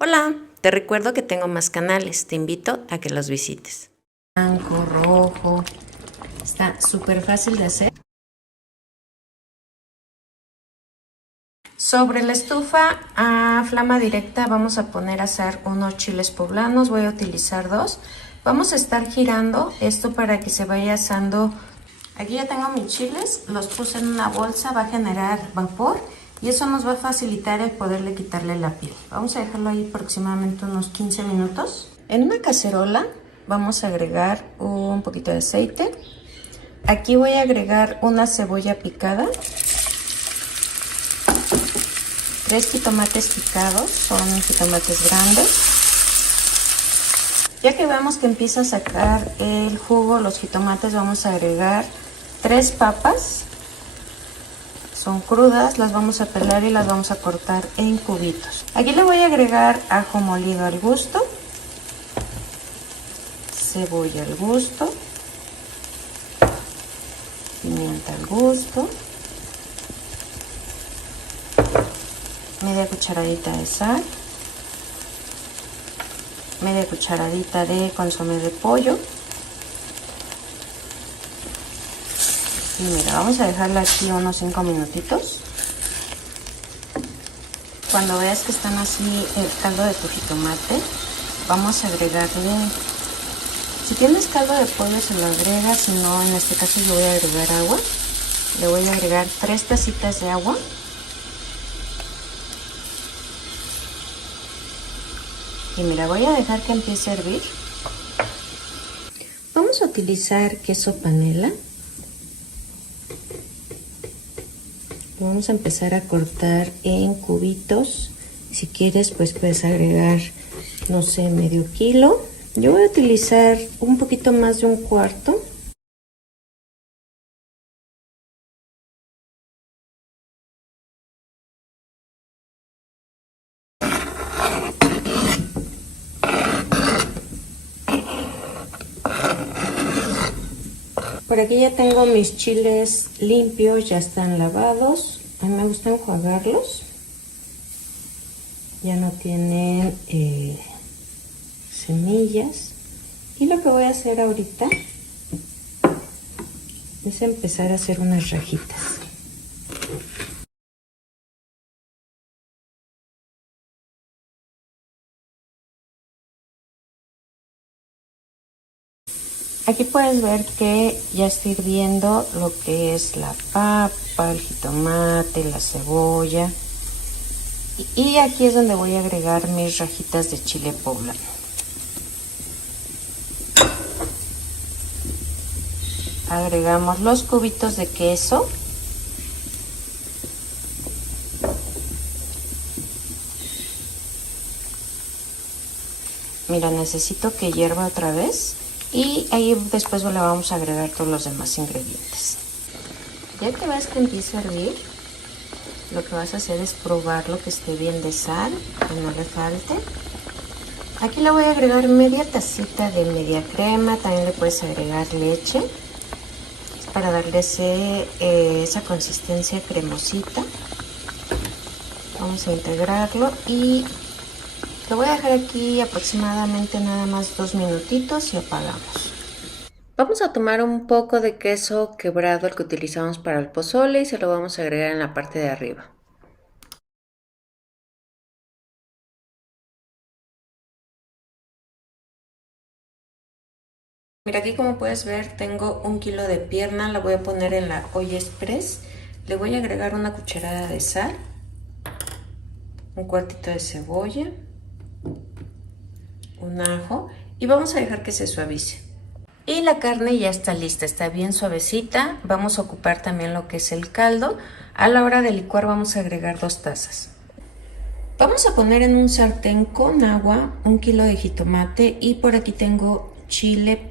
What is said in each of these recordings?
Hola, te recuerdo que tengo más canales, te invito a que los visites. Blanco, rojo, está súper fácil de hacer. Sobre la estufa a flama directa vamos a poner a asar unos chiles poblanos, voy a utilizar dos. Vamos a estar girando esto para que se vaya asando. Aquí ya tengo mis chiles, los puse en una bolsa, va a generar vapor y eso nos va a facilitar el poderle quitarle la piel. Vamos a dejarlo ahí aproximadamente unos 15 minutos. En una cacerola vamos a agregar un poquito de aceite. Aquí voy a agregar una cebolla picada, 3 jitomates picados, son jitomates grandes. Ya que veamos que empieza a sacar el jugo los jitomates, vamos a agregar 3 papas. Son crudas, las vamos a pelar y las vamos a cortar en cubitos. Aquí le voy a agregar ajo molido al gusto, cebolla al gusto, pimienta al gusto, media cucharadita de sal, media cucharadita de consomé de pollo. Y mira, vamos a dejarla aquí unos 5 minutitos. Cuando veas que están así el caldo de tu jitomate, vamos a agregarle, si tienes caldo de pollo se lo agregas, si no, en este caso yo voy a agregar agua. Le voy a agregar 3 tacitas de agua. Y mira, voy a dejar que empiece a hervir. Vamos a utilizar queso panela. Vamos a empezar a cortar en cubitos. Si quieres, pues puedes agregar, no sé, medio kilo. Yo voy a utilizar un poquito más de un cuarto. Por aquí ya tengo mis chiles limpios, ya están lavados. A mí me gusta enjuagarlos. Ya no tienen semillas. Y lo que voy a hacer ahorita es empezar a hacer unas rajitas. Aquí puedes ver que ya está hirviendo lo que es la papa, el jitomate, la cebolla. Y aquí es donde voy a agregar mis rajitas de chile poblano. Agregamos los cubitos de queso. Mira, necesito que hierva otra vez. Y ahí después le vamos a agregar todos los demás ingredientes. Ya que ves que empieza a hervir, lo que vas a hacer es probarlo, que esté bien de sal, que no le falte. Aquí le voy a agregar media tacita de media crema, también le puedes agregar leche, para darle esa consistencia cremosita. Vamos a integrarlo y lo voy a dejar aquí aproximadamente nada más 2 minutitos y apagamos. Vamos a tomar un poco de queso quebrado, el que utilizamos para el pozole, y se lo vamos a agregar en la parte de arriba. Mira, aquí como puedes ver tengo 1 kilo de pierna, la voy a poner en la olla express. Le voy a agregar una cucharada de sal, un cuartito de cebolla, un ajo y vamos a dejar que se suavice. Y la carne ya está lista, está bien suavecita. Vamos a ocupar también lo que es el caldo. A la hora de licuar vamos a agregar 2 tazas. Vamos a poner en un sartén con agua 1 kilo de jitomate y por aquí tengo chile,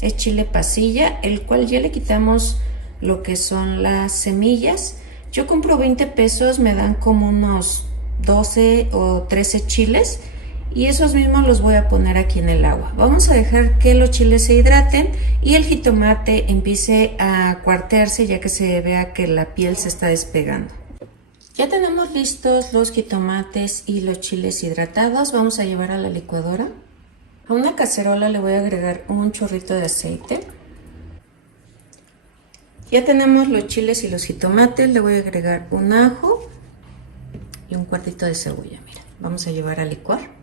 es chile pasilla, el cual ya le quitamos lo que son las semillas. Yo compro 20 pesos, me dan como unos 12 o 13 chiles y esos mismos los voy a poner aquí en el agua. Vamos a dejar que los chiles se hidraten y el jitomate empiece a cuartearse ya que se vea que la piel se está despegando. Ya tenemos listos los jitomates y los chiles hidratados. Vamos a llevar a la licuadora. A una cacerola le voy a agregar un chorrito de aceite. Ya tenemos los chiles y los jitomates. Le voy a agregar un ajo y un cuartito de cebolla. Mira, vamos a llevar a licuar.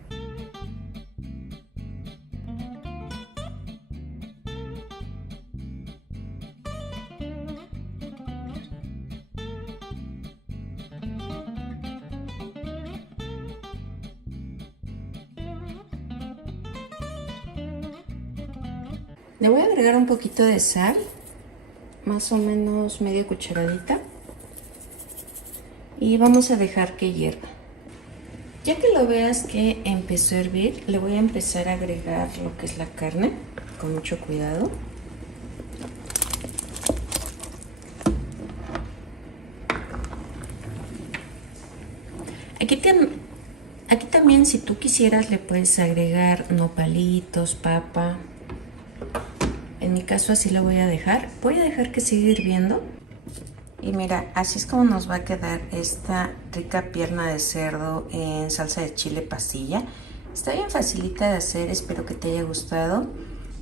Le voy a agregar un poquito de sal, más o menos media cucharadita, y vamos a dejar que hierva. Ya que lo veas que empezó a hervir, le voy a empezar a agregar lo que es la carne, con mucho cuidado. Aquí también, si tú quisieras, le puedes agregar nopalitos, papa. En mi caso así lo voy a dejar. Voy a dejar que siga hirviendo. Y mira, así es como nos va a quedar esta rica pierna de cerdo en salsa de chile pasilla. Está bien facilita de hacer, espero que te haya gustado,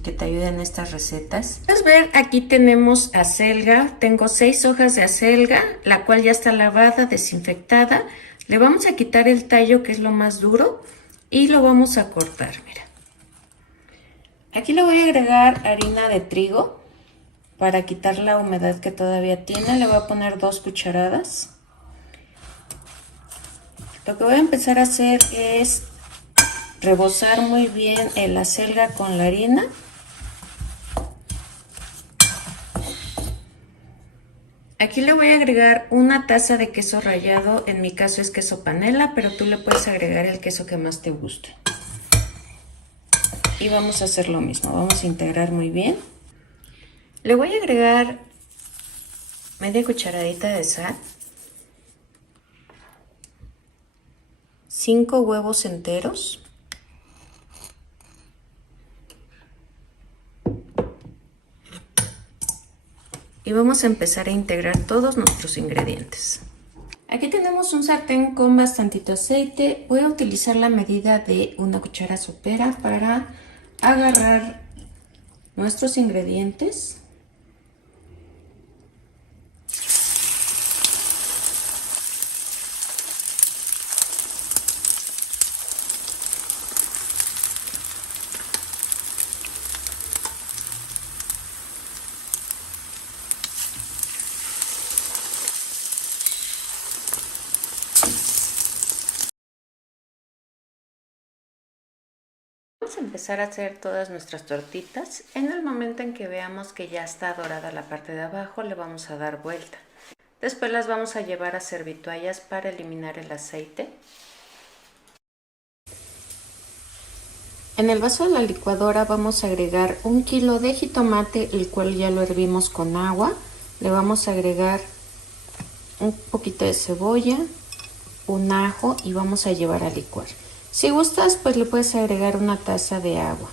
que te ayuden estas recetas. Puedes ver, aquí tenemos acelga. Tengo 6 hojas de acelga, la cual ya está lavada, desinfectada. Le vamos a quitar el tallo, que es lo más duro, y lo vamos a cortar, mira. Aquí le voy a agregar harina de trigo para quitar la humedad que todavía tiene. Le voy a poner 2 cucharadas. Lo que voy a empezar a hacer es rebozar muy bien la acelga con la harina. Aquí le voy a agregar una taza de queso rallado. En mi caso es queso panela, pero tú le puedes agregar el queso que más te guste. Y vamos a hacer lo mismo, vamos a integrar muy bien. Le voy a agregar media cucharadita de sal, 5 huevos enteros, y vamos a empezar a integrar todos nuestros ingredientes. Aquí tenemos un sartén con bastantito aceite. Voy a utilizar la medida de una cuchara sopera para agarrar nuestros ingredientes. Vamos a empezar a hacer todas nuestras tortitas. En el momento en que veamos que ya está dorada la parte de abajo, le vamos a dar vuelta. Después las vamos a llevar a servitoallas para eliminar el aceite. En el vaso de la licuadora vamos a agregar 1 kilo de jitomate, el cual ya lo hervimos con agua. Le vamos a agregar un poquito de cebolla, un ajo y vamos a llevar a licuar. Si gustas, pues le puedes agregar una taza de agua.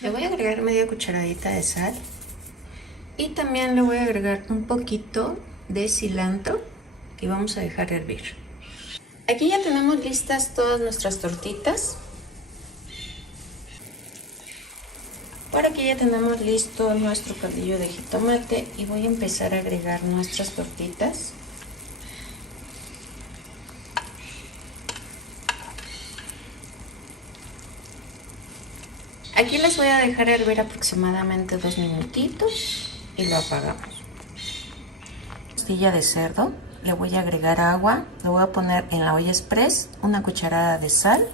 Le voy a agregar media cucharadita de sal y también le voy a agregar un poquito de cilantro y vamos a dejar hervir. Aquí ya tenemos listas todas nuestras tortitas. Por aquí ya tenemos listo nuestro caldillo de jitomate y voy a empezar a agregar nuestras tortitas. Aquí les voy a dejar hervir aproximadamente 2 minutitos y lo apagamos. Costilla de cerdo, le voy a agregar agua, le voy a poner en la olla express una cucharada de sal,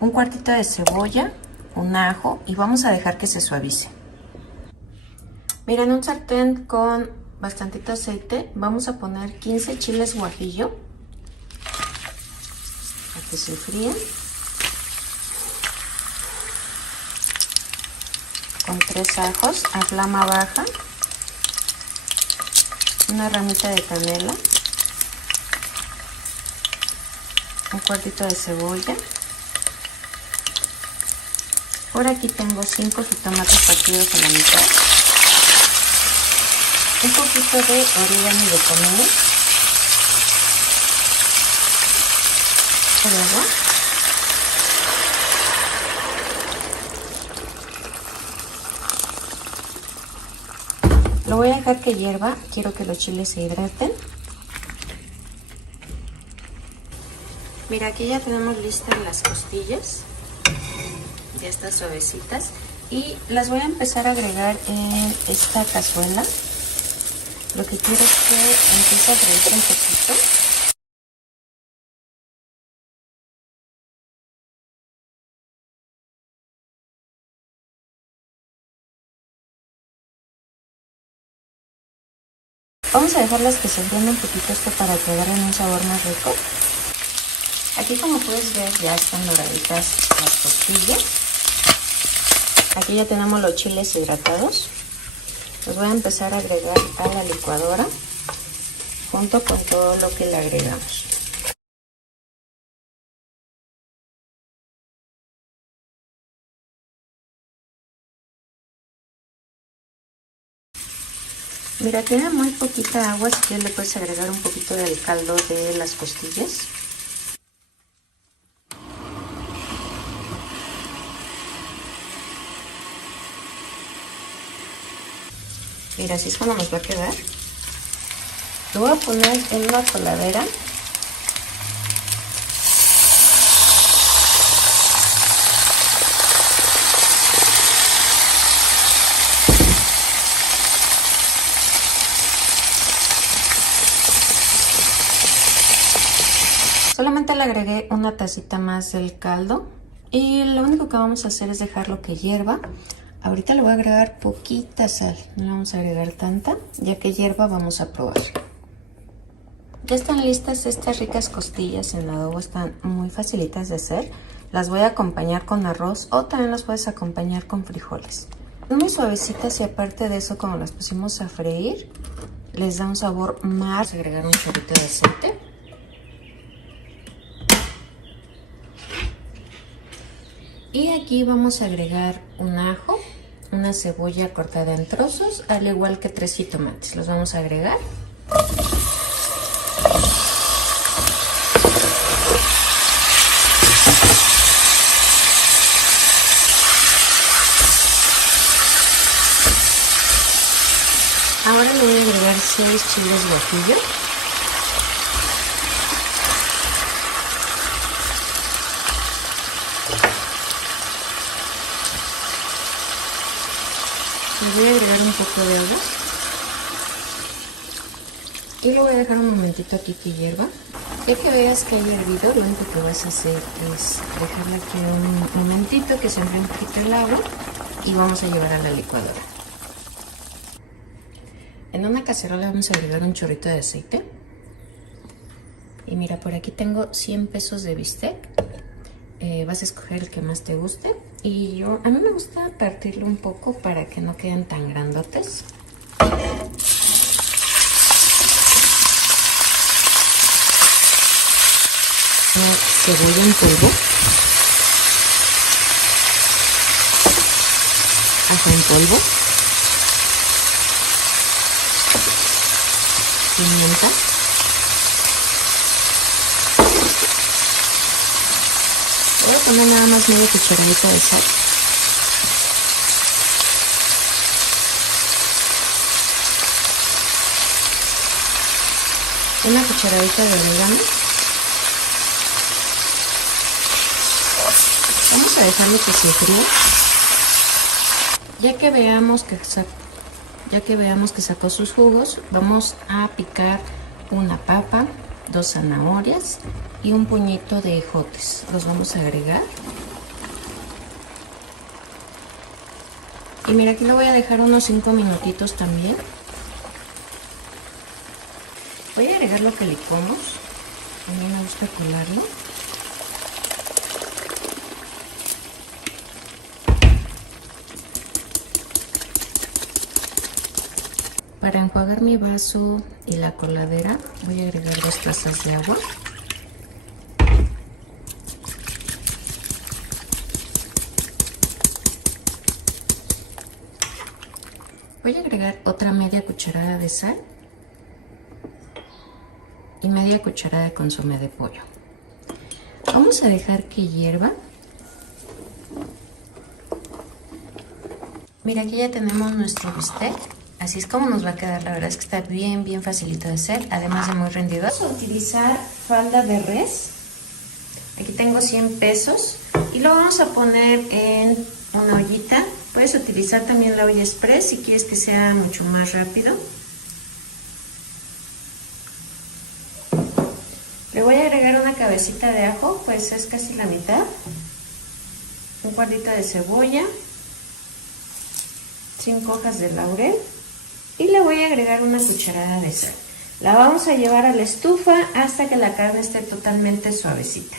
un cuartito de cebolla, un ajo y vamos a dejar que se suavice. Mira, en un sartén con bastantito aceite vamos a poner 15 chiles guajillo a que se fríen, con 3 ajos a flama baja, una ramita de canela, un cuartito de cebolla, Por aquí tengo 5 jitomates partidos a la mitad, un poquito de orégano de comino, el agua, lo voy a dejar que hierva. Quiero que los chiles se hidraten. Mira, aquí ya tenemos listas las costillas, ya están suavecitas, y las voy a empezar a agregar en esta cazuela. Lo que quiero es que empiece a freír un poquito. Vamos a dejarlas que se frían un poquito esto para que agarren un sabor más rico. Aquí, como puedes ver, ya están doraditas las costillas. Aquí ya tenemos los chiles hidratados. Los voy a empezar a agregar a la licuadora junto con todo lo que le agregamos. Mira, tiene muy poquita agua, así que le puedes agregar un poquito del caldo de las costillas. Mira, así es como nos va a quedar. Lo voy a poner en una coladera. Solamente le agregué una tacita más del caldo y lo único que vamos a hacer es dejarlo que hierva. Ahorita le voy a agregar poquita sal, no le vamos a agregar tanta, ya que hierva vamos a probar. Ya están listas estas ricas costillas en adobo, están muy facilitas de hacer. Las voy a acompañar con arroz o también las puedes acompañar con frijoles. Son muy suavecitas y aparte de eso, como las pusimos a freír, les da un sabor más. Vamos a agregar un chorrito de aceite. Y aquí vamos a agregar un ajo, una cebolla cortada en trozos, al igual que 3 jitomates. Los vamos a agregar. Ahora le voy a agregar 6 chiles guajillo. Le voy a agregar un poco de agua y lo voy a dejar un momentito aquí que hierva. Ya que veas que haya hervido, lo único que vas a hacer es dejarla aquí un momentito que se enfríe un poquito el agua y vamos a llevar a la licuadora. En una cacerola vamos a agregar un chorrito de aceite. Y mira, por aquí tengo 100 pesos de bistec. Vas a escoger el que más te guste. Y a mí me gusta partirlo un poco para que no queden tan grandotes. Cebolla en polvo, ajo en polvo, pimienta, voy a poner nada más media cucharadita de sal, una cucharadita de orégano. Vamos a dejarlo que se fríe. Ya que veamos que sacó sus jugos, vamos a picar una papa, 2 zanahorias y un puñito de ejotes. Los vamos a agregar. Y mira, aquí lo voy a dejar unos 5 minutitos también. Voy a agregar lo que licuamos. A mí me gusta colarlo. Para enjuagar mi vaso y la coladera voy a agregar 2 tazas de agua. Voy a agregar otra media cucharada de sal y media cucharada de consomé de pollo. Vamos a dejar que hierva. Mira, aquí ya tenemos nuestro bistec. Así es como nos va a quedar. La verdad es que está bien facilito de hacer, además de muy rendidor. Vamos a utilizar falda de res. Aquí tengo 100 pesos y lo vamos a poner en una ollita. Puedes utilizar también la olla express si quieres que sea mucho más rápido. Le voy a agregar una cabecita de ajo, pues es casi la mitad. Un cuartito de cebolla. 5 hojas de laurel. Y le voy a agregar una cucharada de sal. La vamos a llevar a la estufa hasta que la carne esté totalmente suavecita.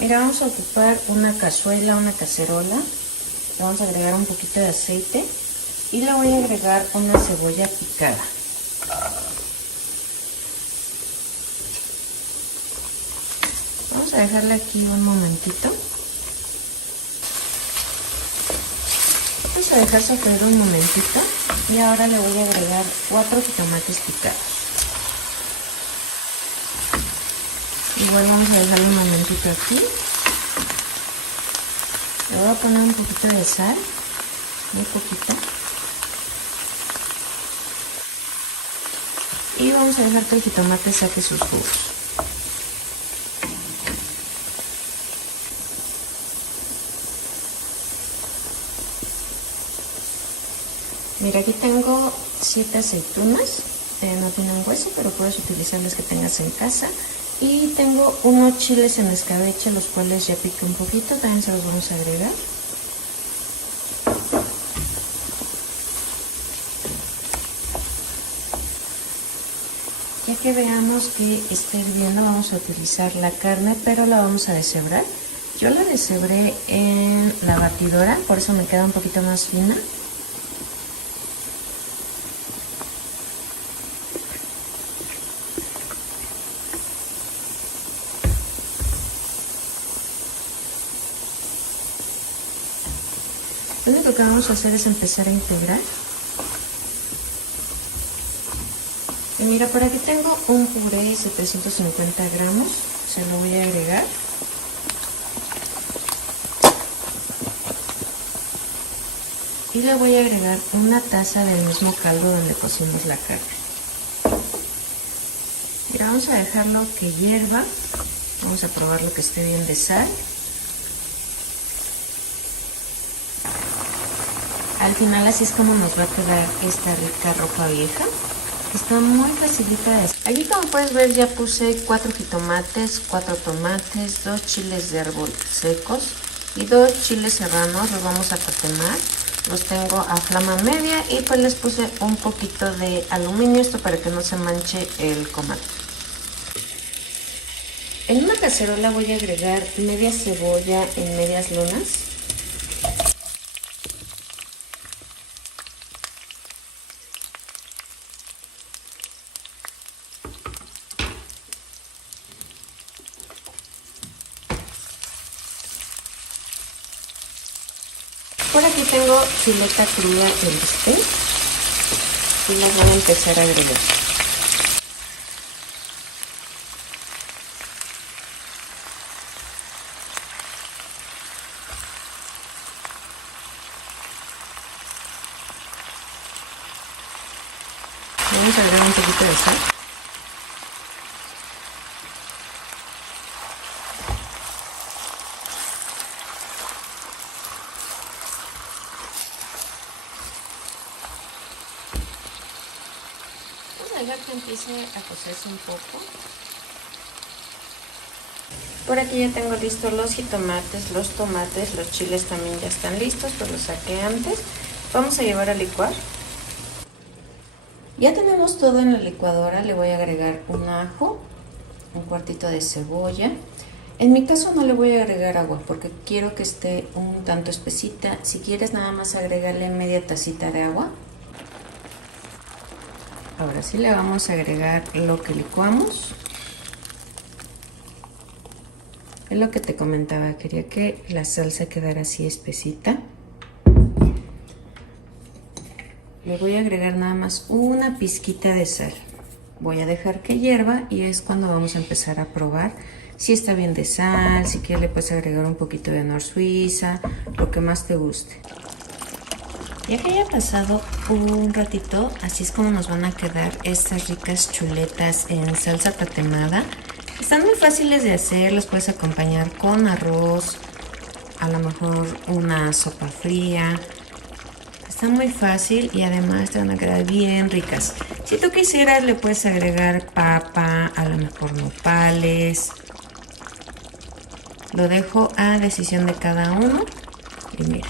Mira, vamos a ocupar una cazuela, una cacerola. Le vamos a agregar un poquito de aceite y le voy a agregar una cebolla picada. Vamos a dejarla aquí un momentito. Vamos a dejar sofreír un momentito y ahora le voy a agregar 4 jitomates picados. Igual vamos a dejarlo un momentito aquí. Le voy a poner un poquito de sal, muy poquito. Y vamos a dejar que el jitomate saque sus jugos. Mira, aquí tengo 7 aceitunas, no tienen hueso, pero puedes utilizar las que tengas en casa. Y tengo unos chiles en escabeche, los cuales ya piqué un poquito, también se los vamos a agregar. Ya que veamos que esté hirviendo, vamos a utilizar la carne, pero la vamos a deshebrar. Yo la deshebré en la batidora, por eso me queda un poquito más fina. Lo único que vamos a hacer es empezar a integrar. Y mira, por aquí tengo un puré de 750 gramos, se lo voy a agregar. Y le voy a agregar una taza del mismo caldo donde cocimos la carne. Mira, vamos a dejarlo que hierva. Vamos a probarlo que esté bien de sal. Al final así es como nos va a quedar esta rica ropa vieja. Está muy facilita de hacer. Aquí, como puedes ver, ya puse 4 jitomates, 4 tomates, 2 chiles de árbol secos y 2 chiles serranos. Los vamos a tatemar. Los tengo a flama media y pues les puse un poquito de aluminio, esto para que no se manche el comal. En una cacerola voy a agregar media cebolla en medias lunas. Por aquí tengo chuleta cruda en bistec y las voy a empezar a agregar. Vamos a agregar un poquito de sal. Vamos a dejar que empiece a cocerse un poco. Por aquí ya tengo listos los jitomates, los tomates, los chiles también ya están listos, pues los saqué antes. Vamos a llevar a licuar. Ya tenemos todo en la licuadora, le voy a agregar un ajo, un cuartito de cebolla. En mi caso no le voy a agregar agua porque quiero que esté un tanto espesita. Si quieres nada más agregarle media tacita de agua. Ahora sí le vamos a agregar lo que licuamos. Es lo que te comentaba, quería que la salsa quedara así espesita. Le voy a agregar nada más una pizquita de sal. Voy a dejar que hierva y es cuando vamos a empezar a probar si está bien de sal, si quieres le puedes agregar un poquito de Nor Suiza, lo que más te guste. Ya que haya pasado un ratito, así es como nos van a quedar estas ricas chuletas en salsa tatemada. Están muy fáciles de hacer, las puedes acompañar con arroz, a lo mejor una sopa fría. Está muy fácil y además te van a quedar bien ricas. Si tú quisieras le puedes agregar papa, a lo mejor nopales. Lo dejo a decisión de cada uno. Y mira,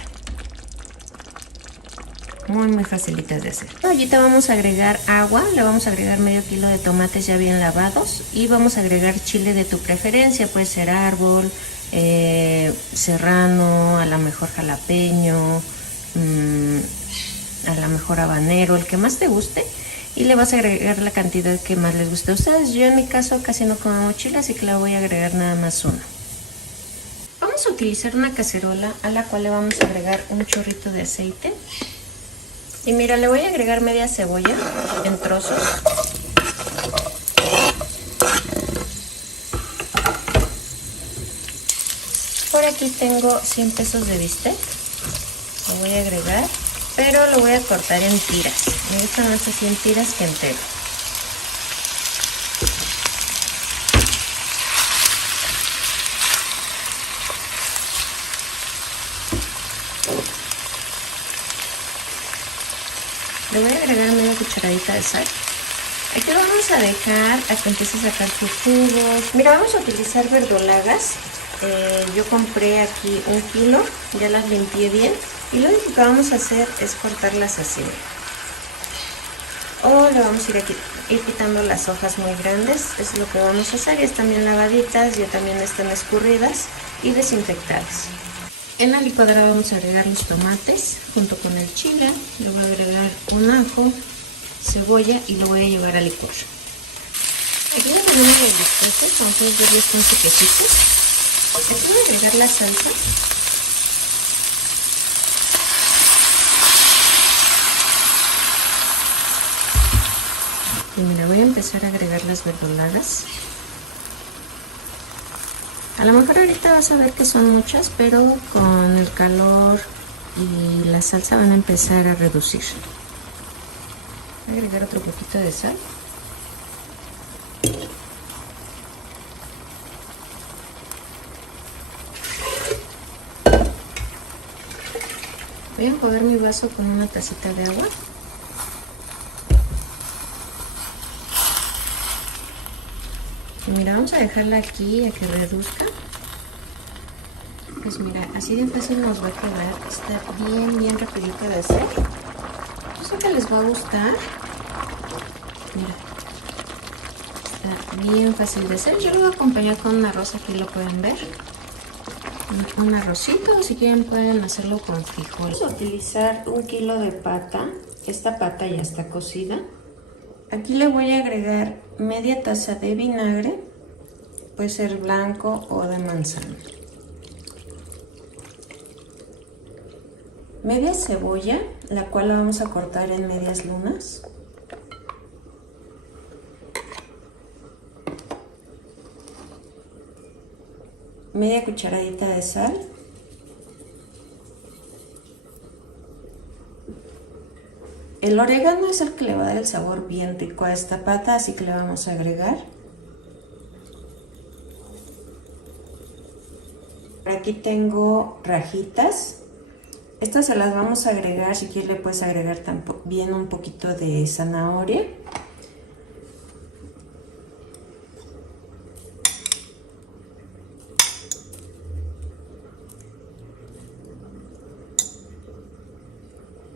muy facilitas de hacer. Ahorita vamos a agregar agua, le vamos a agregar medio kilo de tomates ya bien lavados y vamos a agregar chile de tu preferencia, puede ser árbol, serrano, a lo mejor jalapeño, a lo mejor habanero, el que más te guste, y le vas a agregar la cantidad que más les guste a ustedes. Yo en mi caso casi no como chile, así que le voy a agregar nada más una. Vamos a utilizar una cacerola a la cual le vamos a agregar un chorrito de aceite. Y mira, le voy a agregar media cebolla en trozos. Por aquí tengo 100 pesos de bistec. Lo voy a agregar, pero lo voy a cortar en tiras. Me gustan más así en tiras que entero. Le voy a agregar media cucharadita de sal. Aquí lo vamos a dejar a que empiece a sacar sus jugos. Mira, vamos a utilizar verdolagas. Yo compré aquí 1 kilo, ya las limpié bien. Y lo único que vamos a hacer es cortarlas así. O le vamos a ir quitando las hojas muy grandes. Es lo que vamos a hacer. Y están bien lavaditas, ya también están escurridas y desinfectadas. En la licuadora vamos a agregar los tomates junto con el chile. Le voy a agregar un ajo, cebolla y lo voy a llevar a licuar. Aquí ya tenemos los bisteces, como puedes ver ya están sequecitos. Aquí voy a agregar la salsa. Y mira, voy a empezar a agregar las verdolagas. A lo mejor ahorita vas a ver que son muchas, pero con el calor y la salsa van a empezar a reducir. Voy a agregar otro poquito de sal. Voy a enjuagar mi vaso con una tacita de agua. Y mira, vamos a dejarla aquí a que reduzca. Pues mira, así de fácil nos va a quedar. Está bien rapidito de hacer. Yo sé que les va a gustar. Mira, está bien fácil de hacer. Yo lo voy a acompañar con un arroz, aquí lo pueden ver. Un arrocito, o si quieren pueden hacerlo con frijoles. Vamos a utilizar 1 kilo de pata. Esta pata ya está cocida. Aquí le voy a agregar media taza de vinagre, puede ser blanco o de manzana. Media cebolla, la cual la vamos a cortar en medias lunas. Media cucharadita de sal. El orégano es el que le va a dar el sabor bien rico a esta pata, así que le vamos a agregar. Aquí tengo rajitas. Estas se las vamos a agregar, si quieres le puedes agregar también un poquito de zanahoria.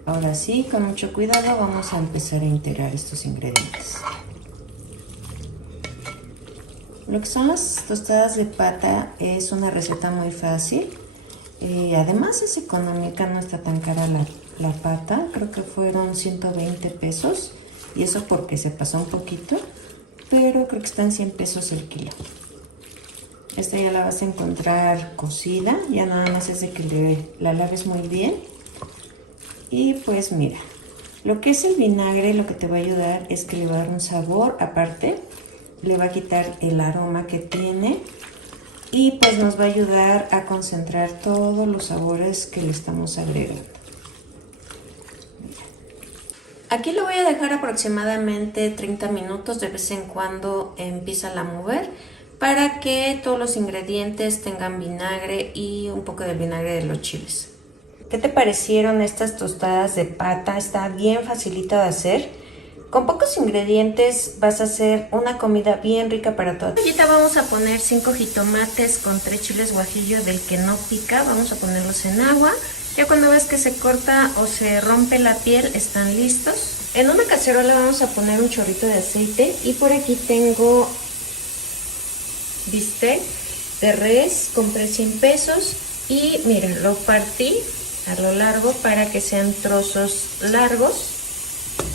Ahora sí, con mucho cuidado vamos a empezar a integrar estos ingredientes. Lo que son las tostadas de pata es una receta muy fácil. Además es económica, no está tan cara la pata. Creo que fueron 120 pesos. Y eso porque se pasó un poquito. Pero creo que están 100 pesos el kilo. Esta ya la vas a encontrar cocida. Ya nada más es de que la laves muy bien. Y pues mira, Lo que es el vinagre, lo que te va a ayudar es que le va a dar un sabor aparte, le va a quitar el aroma que tiene y pues nos va a ayudar a concentrar todos los sabores que le estamos agregando. Aquí lo voy a dejar aproximadamente 30 minutos, de vez en cuando empieza a mover para que todos los ingredientes tengan vinagre y un poco del vinagre de los chiles. ¿Qué te parecieron estas tostadas de pata? Está bien facilita de hacer. Con pocos ingredientes vas a hacer una comida bien rica para todos. Ahorita vamos a poner 5 jitomates con 3 chiles guajillo del que no pica. Vamos a ponerlos en agua. Ya cuando ves que se corta o se rompe la piel, están listos. En una cacerola vamos a poner un chorrito de aceite y por aquí tengo bistec de res, compré 100 pesos y miren, lo partí a lo largo para que sean trozos largos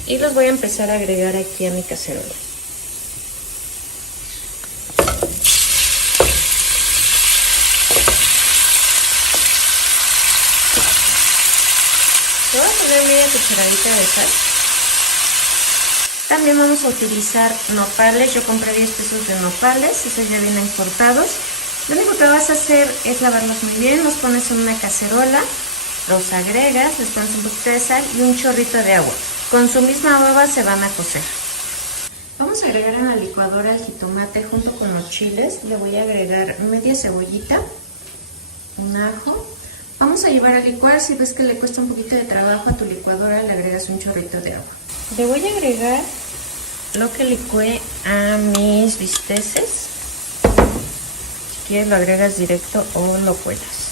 y los voy a empezar a agregar aquí a mi cacerola. Le voy a poner media cucharadita de sal. También vamos a utilizar nopales. Yo compré 10 pesos de nopales, esos ya vienen cortados. Lo único que vas a hacer es lavarlos muy bien, los pones en una cacerola, los agregas, les pones un poquito de sal y un chorrito de agua. Con su misma agua se van a cocer. Vamos a agregar en la licuadora el jitomate junto con los chiles. Le voy a agregar media cebollita, un ajo. Vamos a llevar a licuar. Si ves que le cuesta un poquito de trabajo a tu licuadora, le agregas un chorrito de agua. Le voy a agregar lo que licué a mis bisteces. Si quieres lo agregas directo o lo cuelas.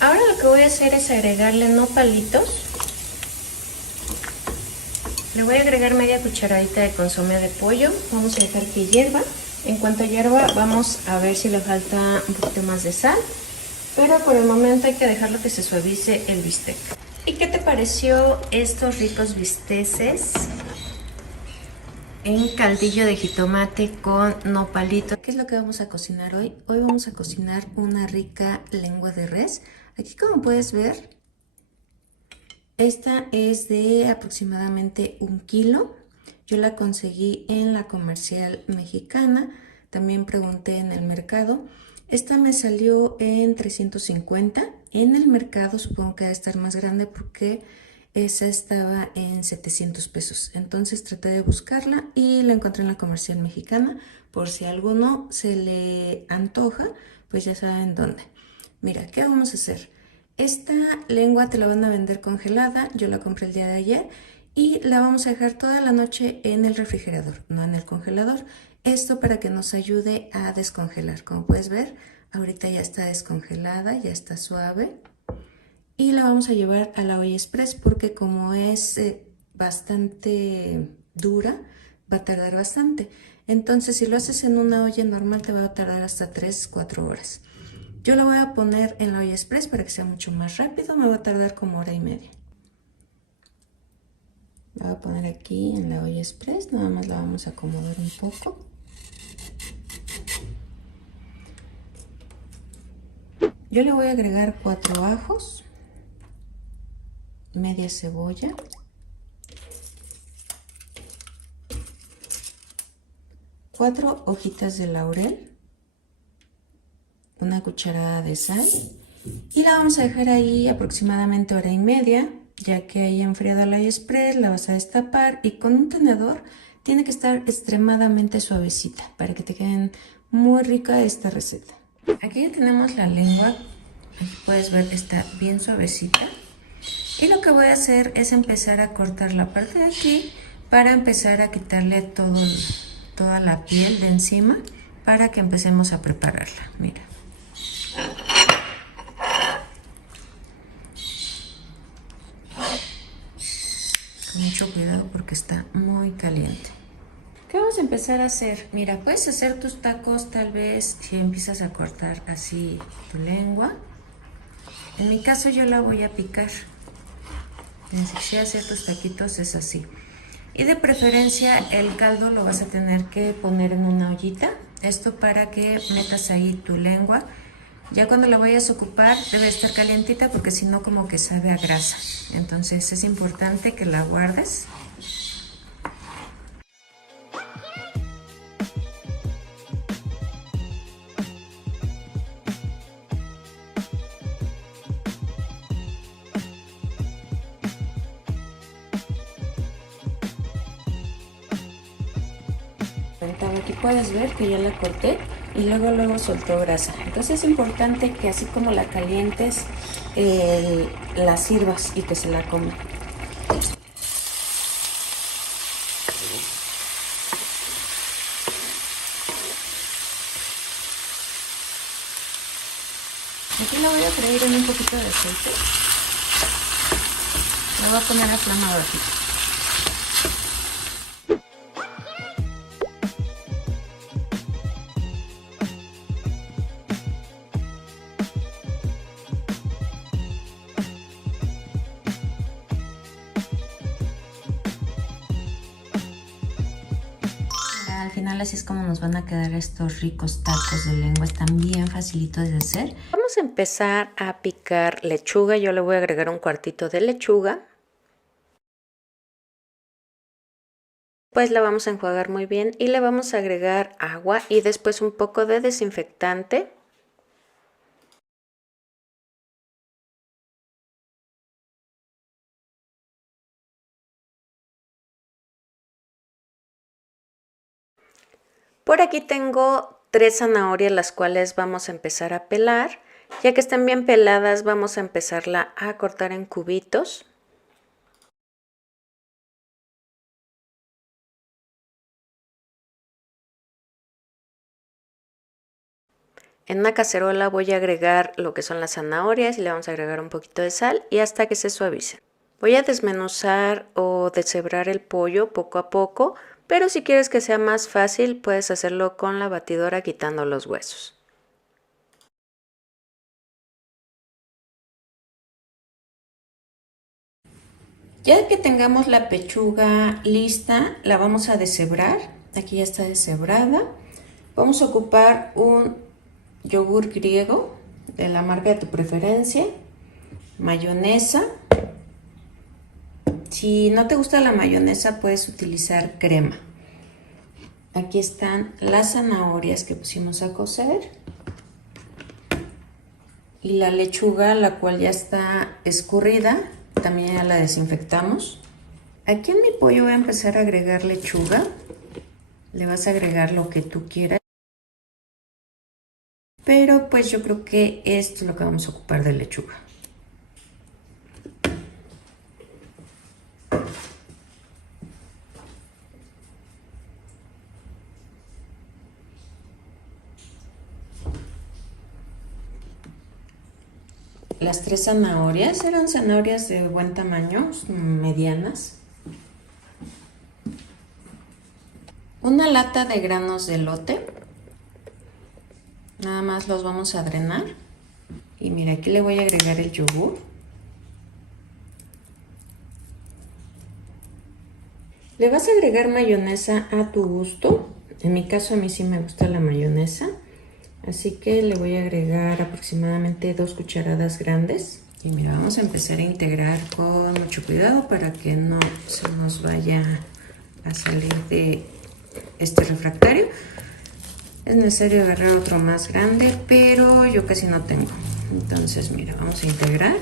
Ahora lo que voy a hacer es agregarle nopalitos. Le voy a agregar media cucharadita de consomé de pollo. Vamos a dejar que hierva. En cuanto hierva, vamos a ver si le falta un poquito más de sal. Pero por el momento hay que dejarlo que se suavice el bistec. ¿Y qué te pareció estos ricos bisteces en caldillo de jitomate con nopalito? ¿Qué es lo que vamos a cocinar hoy? Hoy vamos a cocinar una rica lengua de res. Aquí, como puedes ver, esta es de aproximadamente 1 kilo. Yo la conseguí en la Comercial Mexicana. También pregunté en el mercado. Esta me salió en 350. En el mercado supongo que debe estar más grande porque esa estaba en 700 pesos. Entonces traté de buscarla y la encontré en la Comercial Mexicana. Por si a alguno se le antoja, pues ya saben dónde. Mira, ¿qué vamos a hacer? Esta lengua te la van a vender congelada. Yo la compré el día de ayer y la vamos a dejar toda la noche en el refrigerador, no en el congelador. Esto para que nos ayude a descongelar. Como puedes ver, ahorita ya está descongelada, ya está suave. Y la vamos a llevar a la olla express porque como es bastante dura, va a tardar bastante. Entonces, si lo haces en una olla normal, te va a tardar hasta 3-4 horas. Yo la voy a poner en la olla express para que sea mucho más rápido. Me va a tardar como 1h30. La voy a poner aquí en la olla express. Nada más la vamos a acomodar un poco. Yo le voy a agregar 4 ajos, media cebolla, 4 hojitas de laurel, una cucharada de sal y la vamos a dejar ahí aproximadamente 1h30. Ya que haya enfriado la olla express, la vas a destapar y con un tenedor tiene que estar extremadamente suavecita para que te queden muy rica esta receta. Aquí ya tenemos la lengua, aquí puedes ver que está bien suavecita. Y lo que voy a hacer es empezar a cortar la parte de aquí para empezar a quitarle toda la piel de encima para que empecemos a prepararla. Mira. Mucho cuidado porque está muy caliente. ¿Qué vamos a empezar a hacer? Mira, puedes hacer tus tacos tal vez si empiezas a cortar así tu lengua. En mi caso yo la voy a picar. Si hacer tus taquitos es así. Y de preferencia el caldo lo vas a tener que poner en una ollita. Esto para que metas ahí tu lengua. Ya cuando la vayas a ocupar debe estar calientita porque si no como que sabe a grasa. Entonces es importante que la guardes. Aquí puedes ver que ya la corté y luego soltó grasa. Entonces es importante que así como la calientes, la sirvas y que se la coma. Aquí la voy a freír en un poquito de aceite. La voy a poner a flama bajita. Al final así es como nos van a quedar estos ricos tacos de lengua, están bien facilitos de hacer. Vamos a empezar a picar lechuga, yo le voy a agregar un cuartito de lechuga. Pues la vamos a enjuagar muy bien y le vamos a agregar agua y después un poco de desinfectante. Por aquí tengo 3 zanahorias, las cuales vamos a empezar a pelar. Ya que están bien peladas, vamos a empezarla a cortar en cubitos. En una cacerola voy a agregar lo que son las zanahorias y le vamos a agregar un poquito de sal y hasta que se suavice. Voy a desmenuzar o deshebrar el pollo poco a poco, pero si quieres que sea más fácil puedes hacerlo con la batidora quitando los huesos. Ya que tengamos la pechuga lista, la vamos a deshebrar. Aquí ya está deshebrada. Vamos a ocupar un yogur griego de la marca de tu preferencia, mayonesa. Si no te gusta la mayonesa, puedes utilizar crema. Aquí están las zanahorias que pusimos a cocer y la lechuga, la cual ya está escurrida, también ya la desinfectamos. Aquí en mi pollo voy a empezar a agregar lechuga. Le vas a agregar lo que tú quieras, pero pues yo creo que esto es lo que vamos a ocupar de lechuga. Las 3 zanahorias eran zanahorias de buen tamaño, medianas. Una lata de granos de elote. Nada más los vamos a drenar. Y mira, aquí le voy a agregar el yogur. Le vas a agregar mayonesa a tu gusto. En mi caso a mí sí me gusta la mayonesa. Así que le voy a agregar aproximadamente 2 cucharadas grandes. Y mira, vamos a empezar a integrar con mucho cuidado para que no se nos vaya a salir de este refractario. Es necesario agarrar otro más grande, pero yo casi no tengo. Entonces mira, vamos a integrar.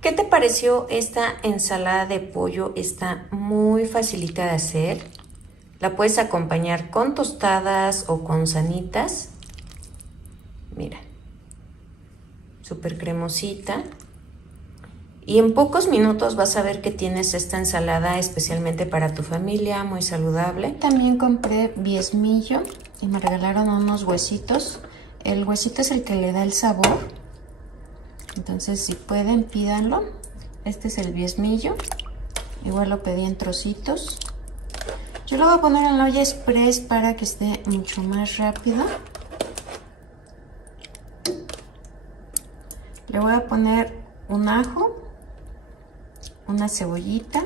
¿Qué te pareció esta ensalada de pollo? Está muy facilita de hacer. La puedes acompañar con tostadas o con sanitas. Mira, súper cremosita. Y en pocos minutos vas a ver que tienes esta ensalada especialmente para tu familia, muy saludable. También compré biesmillo y me regalaron unos huesitos. El huesito es el que le da el sabor. Entonces si pueden, pídanlo. Este es el biesmillo. Igual lo pedí en trocitos. Yo lo voy a poner en la olla express para que esté mucho más rápido. Le voy a poner un ajo, una cebollita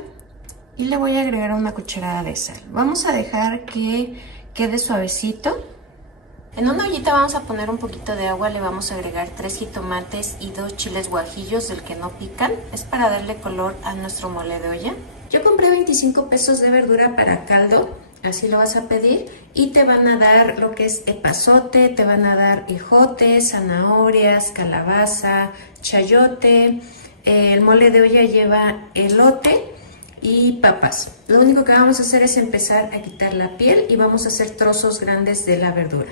y le voy a agregar una cucharada de sal. Vamos a dejar que quede suavecito. En una ollita vamos a poner un poquito de agua, le vamos a agregar 3 jitomates y 2 chiles guajillos del que no pican. Es para darle color a nuestro mole de olla. Yo compré 25 pesos de verdura para caldo, así lo vas a pedir, y te van a dar lo que es epazote, te van a dar ejote, zanahorias, calabaza, chayote. El mole de olla lleva elote y papas. Lo único que vamos a hacer es empezar a quitar la piel y vamos a hacer trozos grandes de la verdura.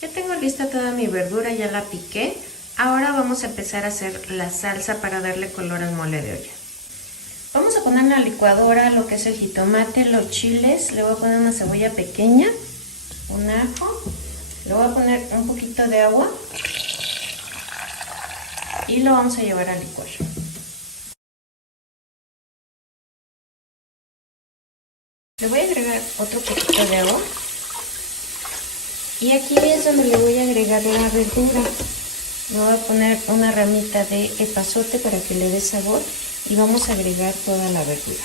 Ya tengo lista toda mi verdura, ya la piqué. Ahora vamos a empezar a hacer la salsa para darle color al mole de olla. Vamos a poner en la licuadora lo que es el jitomate, los chiles, le voy a poner una cebolla pequeña, un ajo, le voy a poner un poquito de agua y lo vamos a llevar a licuar. Le voy a agregar otro poquito de agua y aquí es donde le voy a agregar la verdura. Le voy a poner una ramita de epazote para que le dé sabor y vamos a agregar toda la verdura.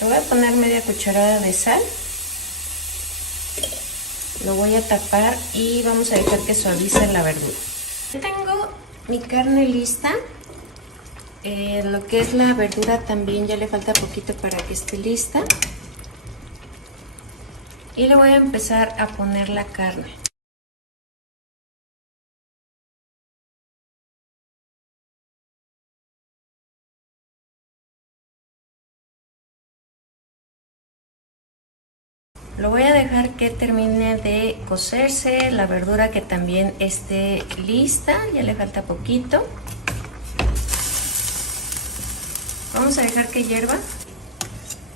Le voy a poner media cucharada de sal. Lo voy a tapar y vamos a dejar que suavice la verdura. Ya tengo mi carne lista. Lo que es la verdura también ya le falta poquito para que esté lista. Y le voy a empezar a poner la carne. Lo voy a dejar que termine de cocerse, la verdura que también esté lista, ya le falta poquito. Vamos a dejar que hierva.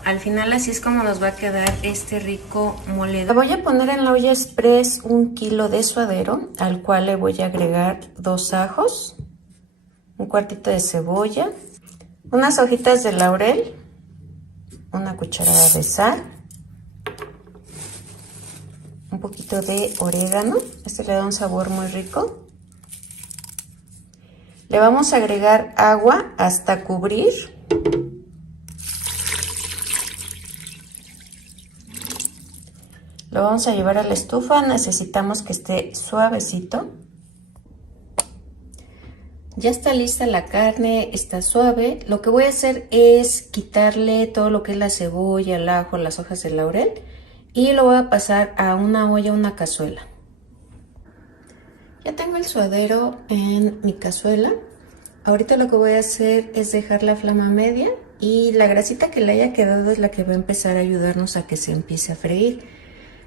Al final así es como nos va a quedar este rico mole. Le voy a poner en la olla express 1 kilo de suadero, al cual le voy a agregar 2 ajos, un cuartito de cebolla, unas hojitas de laurel, una cucharada de sal, un poquito de orégano, este le da un sabor muy rico. Le vamos a agregar agua hasta cubrir. Lo vamos a llevar a la estufa, necesitamos que esté suavecito. Ya está lista la carne, está suave. Lo que voy a hacer es quitarle todo lo que es la cebolla, el ajo, las hojas de laurel y lo voy a pasar a una olla, una cazuela. Ya tengo el suadero en mi cazuela. Ahorita lo que voy a hacer es dejar la flama media y la grasita que le haya quedado es la que va a empezar a ayudarnos a que se empiece a freír.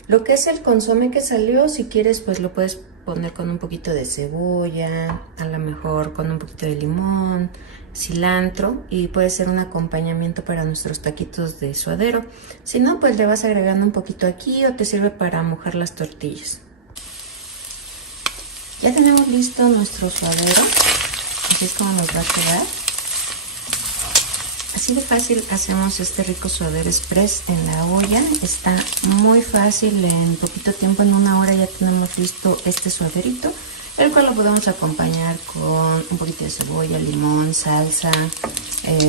Lo que es el consomé que salió, si quieres pues lo puedes poner con un poquito de cebolla, a lo mejor con un poquito de limón, cilantro y puede ser un acompañamiento para nuestros taquitos de suadero. Si no, pues le vas agregando un poquito aquí o te sirve para mojar las tortillas. Ya tenemos listo nuestro suadero, así es como nos va a quedar. Así de fácil hacemos este rico suadero express en la olla. Está muy fácil, en poquito tiempo, en 1 hora ya tenemos listo este suaderito, el cual lo podemos acompañar con un poquito de cebolla, limón, salsa,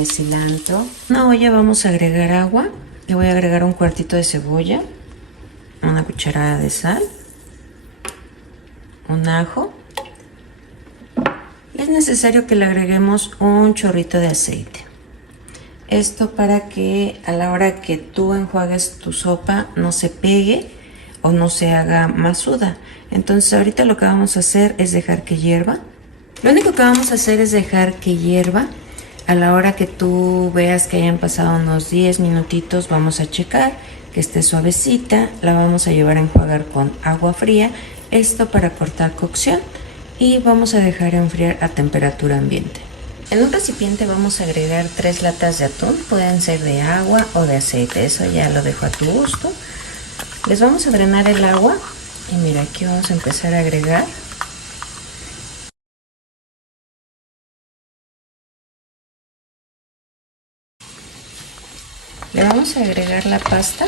cilantro. En una olla vamos a agregar agua, le voy a agregar un cuartito de cebolla, una cucharada de sal, un ajo. Es necesario que le agreguemos un chorrito de aceite. Esto para que a la hora que tú enjuagues tu sopa no se pegue o no se haga masuda. Entonces ahorita lo que vamos a hacer es dejar que hierva. Lo único que vamos a hacer es dejar que hierva. A la hora que tú veas que hayan pasado unos 10 minutitos vamos a checar que esté suavecita. La vamos a llevar a enjuagar con agua fría. Esto para cortar cocción y vamos a dejar enfriar a temperatura ambiente. En un recipiente vamos a agregar 3 latas de atún, pueden ser de agua o de aceite, eso ya lo dejo a tu gusto. Les vamos a drenar el agua y mira, aquí vamos a empezar a agregar. Le vamos a agregar la pasta.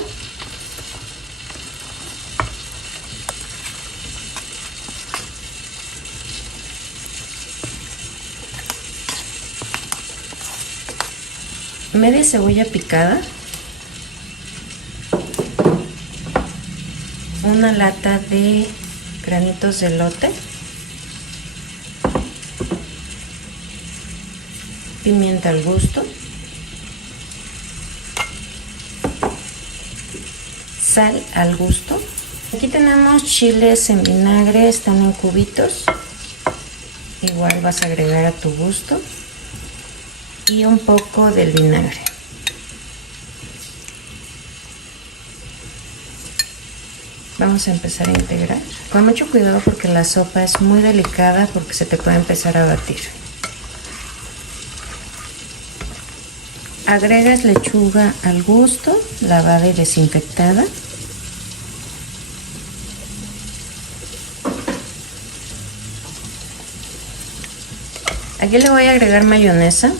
Media cebolla picada. Una lata de granitos de elote. Pimienta al gusto. Sal al gusto. Aquí tenemos chiles en vinagre, están en cubitos. Igual vas a agregar a tu gusto. Y un poco del vinagre. Vamos a empezar a integrar. Con mucho cuidado porque la sopa es muy delicada porque se te puede empezar a batir. Agregas lechuga al gusto, lavada y desinfectada. Aquí le voy a agregar mayonesa.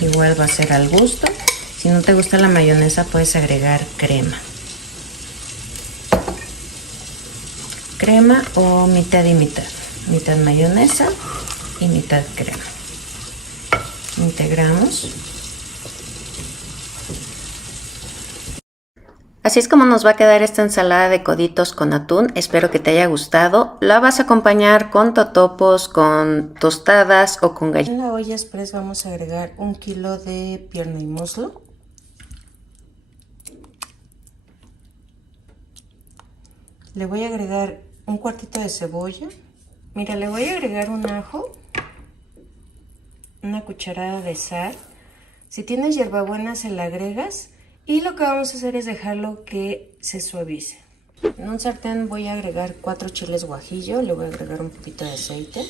Igual va a ser al gusto. Si no te gusta la mayonesa, puedes agregar crema. Crema o mitad y mitad. Mitad mayonesa y mitad crema. Integramos. Así es como nos va a quedar esta ensalada de coditos con atún. Espero que te haya gustado. La vas a acompañar con totopos, con tostadas o con galletas. En la olla express vamos a agregar 1 kilo de pierna y muslo. Le voy a agregar un cuartito de cebolla. Mira, le voy a agregar un ajo. Una cucharada de sal. Si tienes hierbabuena se la agregas. Y lo que vamos a hacer es dejarlo que se suavice. En un sartén voy a agregar 4 chiles guajillo, le voy a agregar un poquito de aceite.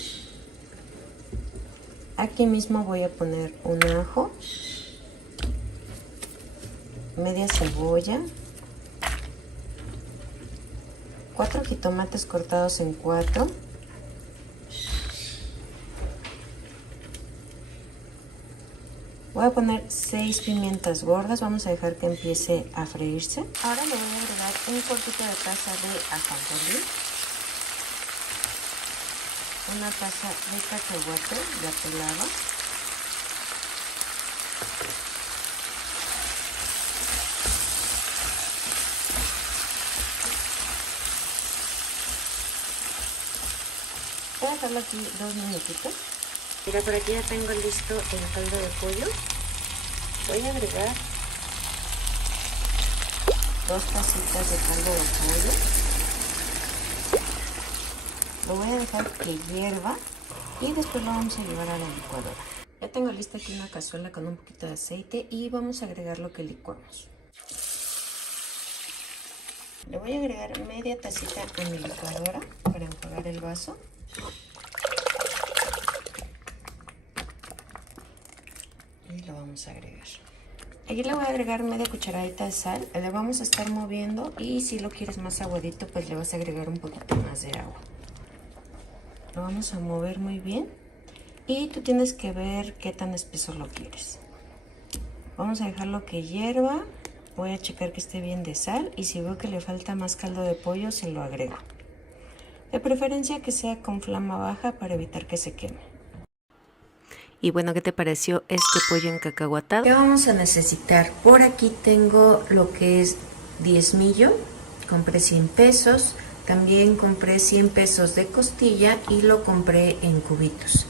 Aquí mismo voy a poner un ajo, media cebolla, 4 jitomates cortados en 4. Voy a poner 6 pimientas gordas, vamos a dejar que empiece a freírse. Ahora le voy a agregar un cuartito de taza de ajonjolí, una taza de cacahuate ya pelado, voy a dejarlo aquí 2 minutitos. Mira, por aquí ya tengo listo el caldo de pollo. Voy a agregar 2 tacitas de caldo de pollo. Lo voy a dejar que hierva y después lo vamos a llevar a la licuadora. Ya tengo lista aquí una cazuela con un poquito de aceite y vamos a agregar lo que licuamos. Le voy a agregar media tacita a mi licuadora para enjuagar el vaso. Y lo vamos a agregar. Aquí le voy a agregar media cucharadita de sal. Le vamos a estar moviendo y si lo quieres más aguadito, pues le vas a agregar un poquito más de agua. Lo vamos a mover muy bien y tú tienes que ver qué tan espeso lo quieres. Vamos a dejarlo que hierva. Voy a checar que esté bien de sal y si veo que le falta más caldo de pollo, se lo agrego. De preferencia que sea con flama baja para evitar que se queme. Y bueno, ¿qué te pareció este pollo encacahuatado? ¿Qué vamos a necesitar? Por aquí tengo lo que es diezmillo, compré 100 pesos. También compré 100 pesos de costilla y lo compré en cubitos.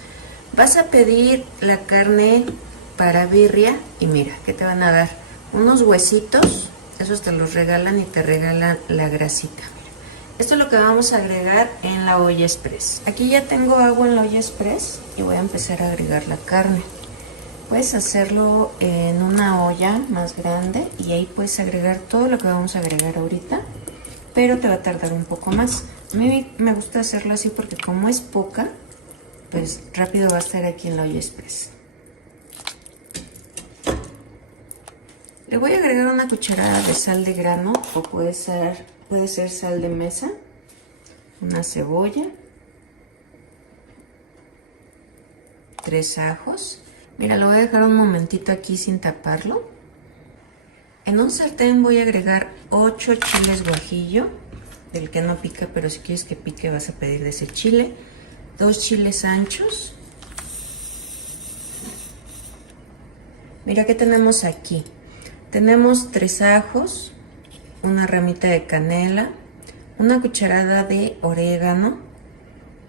Vas a pedir la carne para birria y mira, ¿qué te van a dar? Unos huesitos, esos te los regalan y te regalan la grasita. Esto es lo que vamos a agregar en la olla express. Aquí ya tengo agua en la olla express y voy a empezar a agregar la carne. Puedes hacerlo en una olla más grande y ahí puedes agregar todo lo que vamos a agregar ahorita, pero te va a tardar un poco más. A mí me gusta hacerlo así porque como es poca, pues rápido va a estar aquí en la olla express. Le voy a agregar una cucharada de sal de grano o puede ser sal de mesa, una cebolla, 3 ajos. Mira, lo voy a dejar un momentito aquí sin taparlo. En un sartén voy a agregar 8 chiles guajillo, del que no pica, pero si quieres que pique vas a pedir de ese chile. 2 chiles anchos. Mira qué tenemos aquí. Tenemos 3 ajos, una ramita de canela, una cucharada de orégano,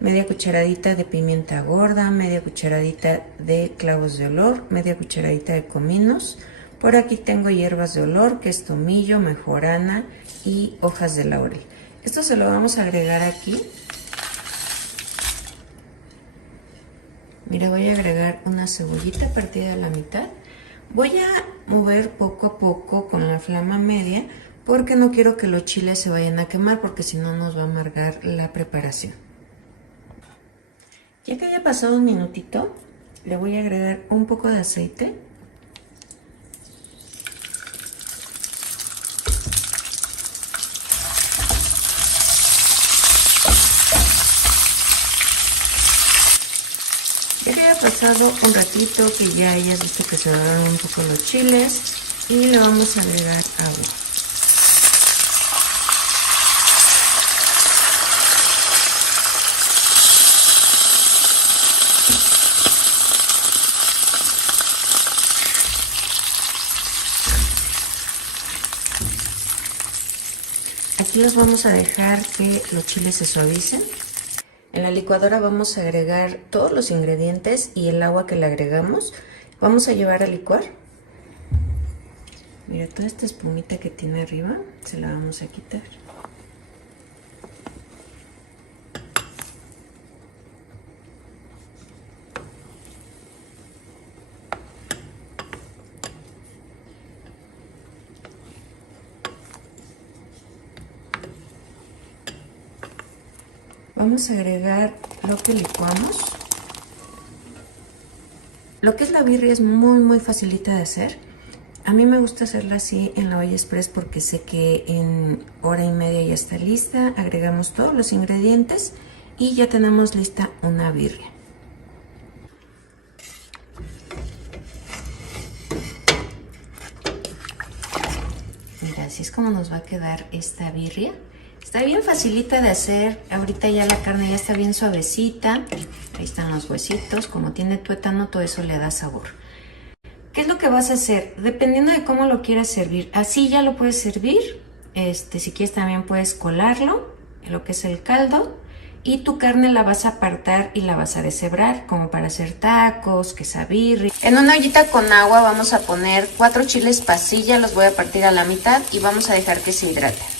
media cucharadita de pimienta gorda, media cucharadita de clavos de olor, media cucharadita de cominos. Por aquí tengo hierbas de olor, que es tomillo, mejorana y hojas de laurel. Esto se lo vamos a agregar aquí. Mira, voy a agregar una cebollita partida a la mitad. Voy a mover poco a poco con la flama media porque no quiero que los chiles se vayan a quemar porque si no nos va a amargar la preparación. Ya que haya pasado un minutito, le voy a agregar un poco de aceite. Ya que haya pasado un ratito, que ya hayas visto que se doraron un poco los chiles, y le vamos a agregar agua. Aquí los vamos a dejar que los chiles se suavicen. En la licuadora vamos a agregar todos los ingredientes y el agua que le agregamos. Vamos a llevar a licuar. Mira, toda esta espumita que tiene arriba se la vamos a quitar. Vamos a agregar lo que licuamos. Lo que es la birria es muy facilita de hacer. A mí me gusta hacerla así en la olla express porque sé que en hora y media ya está lista. Agregamos todos los ingredientes y ya tenemos lista una birria. Mira, así es como nos va a quedar esta birria. Está bien facilita de hacer. Ahorita ya la carne ya está bien suavecita. Ahí están los huesitos. Como tiene tuétano, todo eso le da sabor. ¿Qué es lo que vas a hacer? Dependiendo de cómo lo quieras servir. Así ya lo puedes servir. Si quieres también puedes colarlo en lo que es el caldo. Y tu carne la vas a apartar y la vas a deshebrar, como para hacer tacos, quesabirri. En una ollita con agua vamos a poner 4 chiles pasilla. Los voy a partir a la mitad y vamos a dejar que se hidraten.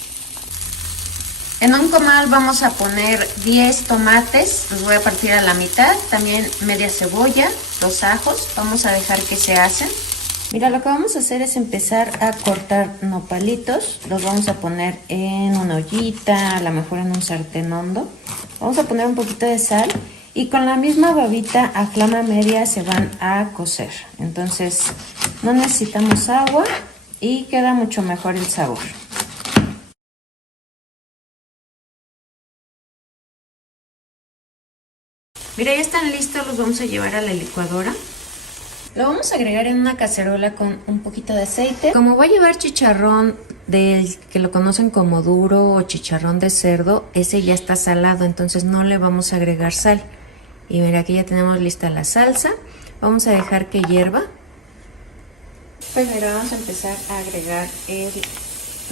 En un comal vamos a poner 10 tomates, los voy a partir a la mitad, también media cebolla, 2 ajos, vamos a dejar que se hacen. Mira, lo que vamos a hacer es empezar a cortar nopalitos, los vamos a poner en una ollita, a lo mejor en un sartén hondo. Vamos a poner un poquito de sal y con la misma babita a flama media se van a cocer. Entonces no necesitamos agua y queda mucho mejor el sabor. Mira, ya están listos, los vamos a llevar a la licuadora. Lo vamos a agregar en una cacerola con un poquito de aceite. Como va a llevar chicharrón del que lo conocen como duro o chicharrón de cerdo, ese ya está salado, entonces no le vamos a agregar sal. Y mira, aquí ya tenemos lista la salsa. Vamos a dejar que hierva. Pues mira, vamos a empezar a agregar el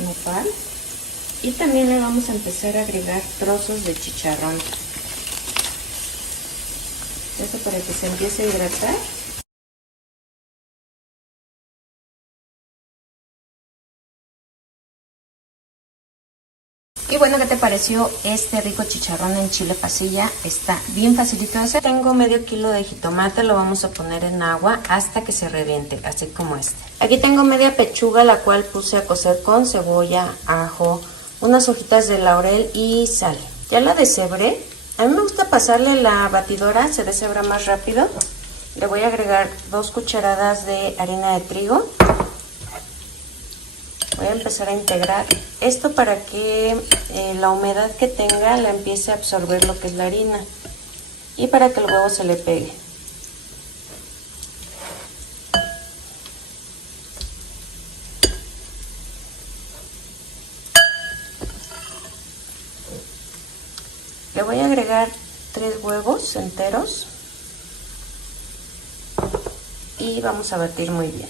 nopal. Y también le vamos a empezar a agregar trozos de chicharrón. Esto para que se empiece a hidratar. Y bueno, ¿qué te pareció este rico chicharrón en chile pasilla? Está bien facilito de hacer. Tengo medio kilo de jitomate, lo vamos a poner en agua hasta que se reviente, así como este. Aquí tengo media pechuga, la cual puse a cocer con cebolla, ajo, unas hojitas de laurel y sal. Ya la deshebré. A mí me gusta pasarle la batidora, se deshebra más rápido. Le voy a agregar 2 cucharadas de harina de trigo. Voy a empezar a integrar esto para que la humedad que tenga la empiece a absorber lo que es la harina y para que el huevo se le pegue. Le voy a agregar 3 huevos enteros y vamos a batir muy bien.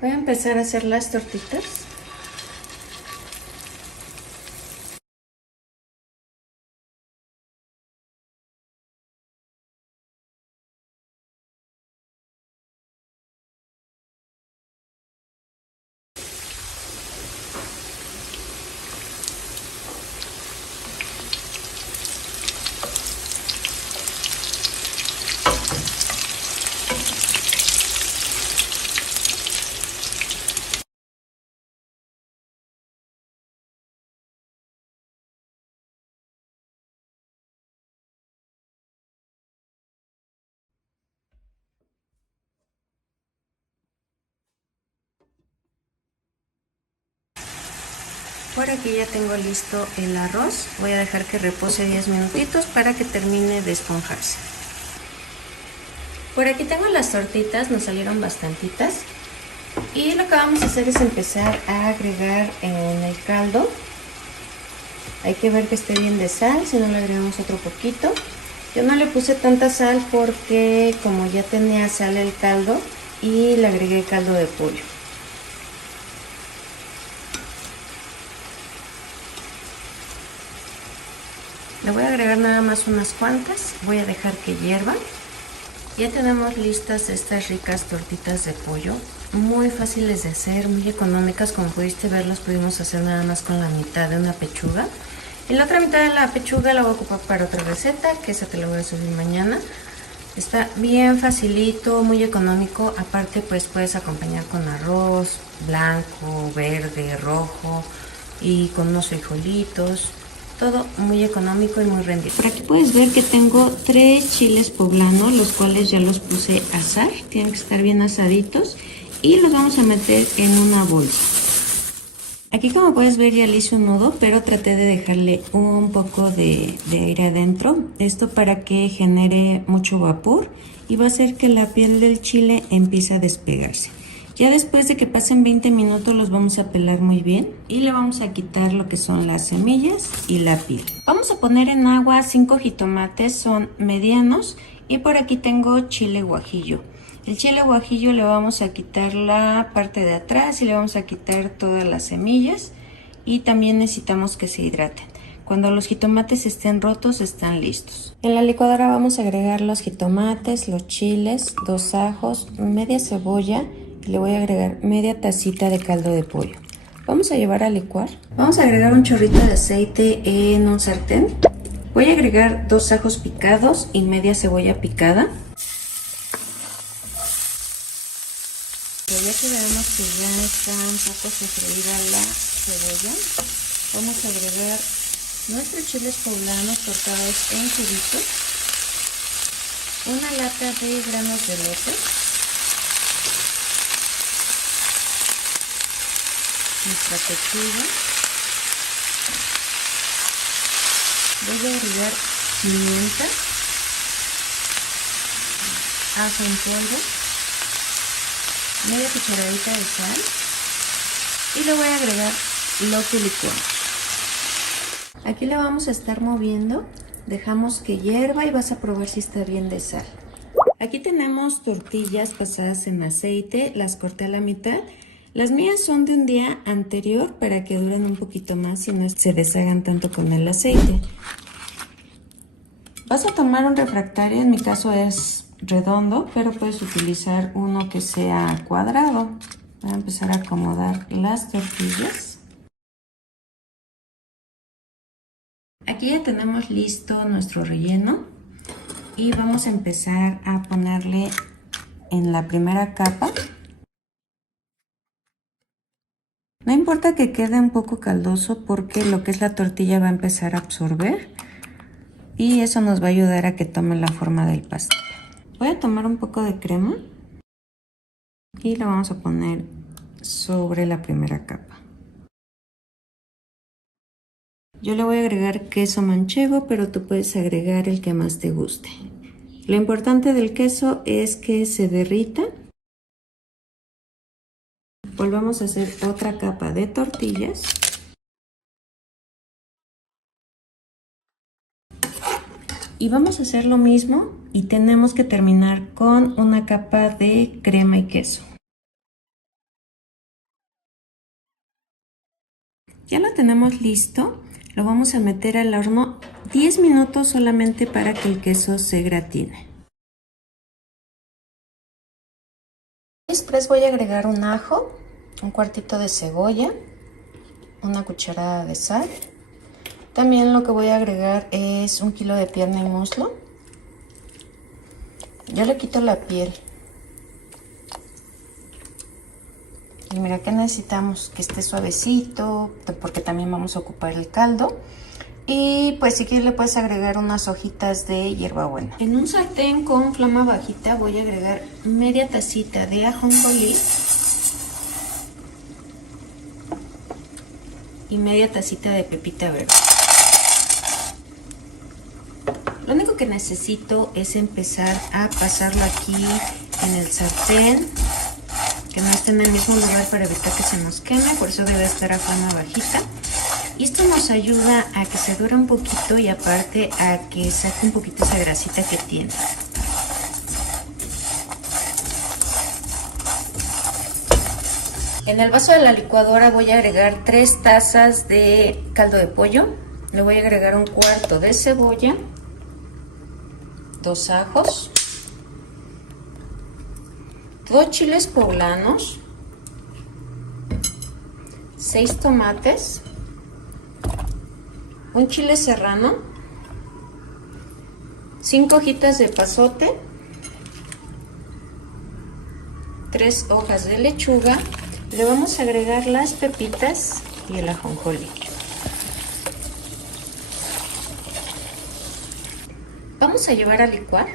Voy a empezar a hacer las tortitas. Por aquí ya tengo listo el arroz. Voy a dejar que repose 10 minutitos para que termine de esponjarse. Por aquí tengo las tortitas, nos salieron bastantitas. Y lo que vamos a hacer es empezar a agregar en el caldo. Hay que ver que esté bien de sal, si no le agregamos otro poquito. Yo no le puse tanta sal porque como ya tenía sal el caldo y le agregué caldo de pollo. Le voy a agregar nada más unas cuantas, voy a dejar que hierva. Ya tenemos listas estas ricas tortitas de pollo, muy fáciles de hacer, muy económicas. Como pudiste ver, las pudimos hacer nada más con la mitad de una pechuga. Y la otra mitad de la pechuga la voy a ocupar para otra receta, que esa te la voy a subir mañana. Está bien facilito, muy económico. Aparte pues puedes acompañar con arroz blanco, verde, rojo y con unos frijolitos. Todo muy económico y muy rendido. Por aquí puedes ver que tengo 3 chiles poblanos, los cuales ya los puse a asar. Tienen que estar bien asaditos y los vamos a meter en una bolsa. Aquí, como puedes ver, ya le hice un nudo, pero traté de dejarle un poco de aire adentro. Esto para que genere mucho vapor y va a hacer que la piel del chile empiece a despegarse. Ya después de que pasen 20 minutos los vamos a pelar muy bien y le vamos a quitar lo que son las semillas y la piel. Vamos a poner en agua 5 jitomates, son medianos, y por aquí tengo chile guajillo. El chile guajillo le vamos a quitar la parte de atrás y le vamos a quitar todas las semillas, y también necesitamos que se hidraten. Cuando los jitomates estén rotos, están listos. En la licuadora vamos a agregar los jitomates, los chiles, 2 ajos, media cebolla. Le voy a agregar media tacita de caldo de pollo. Vamos a llevar a licuar. Vamos a agregar un chorrito de aceite en un sartén. Voy a agregar 2 ajos picados y media cebolla picada. Pero ya que veamos que ya está un poco sofreída la cebolla, vamos a agregar nuestros chiles poblanos cortados en cubitos, una lata de granos de lote, nuestra pechuga. Voy a agregar pimienta, ajo en polvo, media cucharadita de sal, y le voy a agregar lo que licuamos. Aquí le vamos a estar moviendo, dejamos que hierva y vas a probar si está bien de sal. Aquí tenemos tortillas pasadas en aceite, las corté a la mitad. Las mías son de un día anterior para que duren un poquito más y no se deshagan tanto con el aceite. Vas a tomar un refractario, en mi caso es redondo, pero puedes utilizar uno que sea cuadrado. Voy a empezar a acomodar las tortillas. Aquí ya tenemos listo nuestro relleno y vamos a empezar a ponerle en la primera capa. No importa que quede un poco caldoso porque lo que es la tortilla va a empezar a absorber y eso nos va a ayudar a que tome la forma del pastel. Voy a tomar un poco de crema y la vamos a poner sobre la primera capa. Yo le voy a agregar queso manchego, pero tú puedes agregar el que más te guste. Lo importante del queso es que se derrita. Volvemos a hacer otra capa de tortillas. Y vamos a hacer lo mismo y tenemos que terminar con una capa de crema y queso. Ya lo tenemos listo. Lo vamos a meter al horno 10 minutos solamente para que el queso se gratine. Después voy a agregar un ajo, un cuartito de cebolla, una cucharada de sal. También lo que voy a agregar es 1 kilo de pierna y muslo. Yo le quito la piel. Y mira que necesitamos que esté suavecito porque también vamos a ocupar el caldo. Y pues si quieres le puedes agregar unas hojitas de hierbabuena. En un sartén con flama bajita voy a agregar media tacita de ajonjolí y media tacita de pepita verde. Lo único que necesito es empezar a pasarlo aquí en el sartén, que no esté en el mismo lugar para evitar que se nos queme, por eso debe estar a flama bajita. Y esto nos ayuda a que se dure un poquito y aparte a que saque un poquito esa grasita que tiene. En el vaso de la licuadora voy a agregar 3 tazas de caldo de pollo. Le voy a agregar un cuarto de cebolla, 2 ajos, 2 chiles poblanos, 6 tomates, un chile serrano, 5 hojitas de epazote, 3 hojas de lechuga. Le vamos a agregar las pepitas y el ajonjolí. Vamos a llevar a licuar.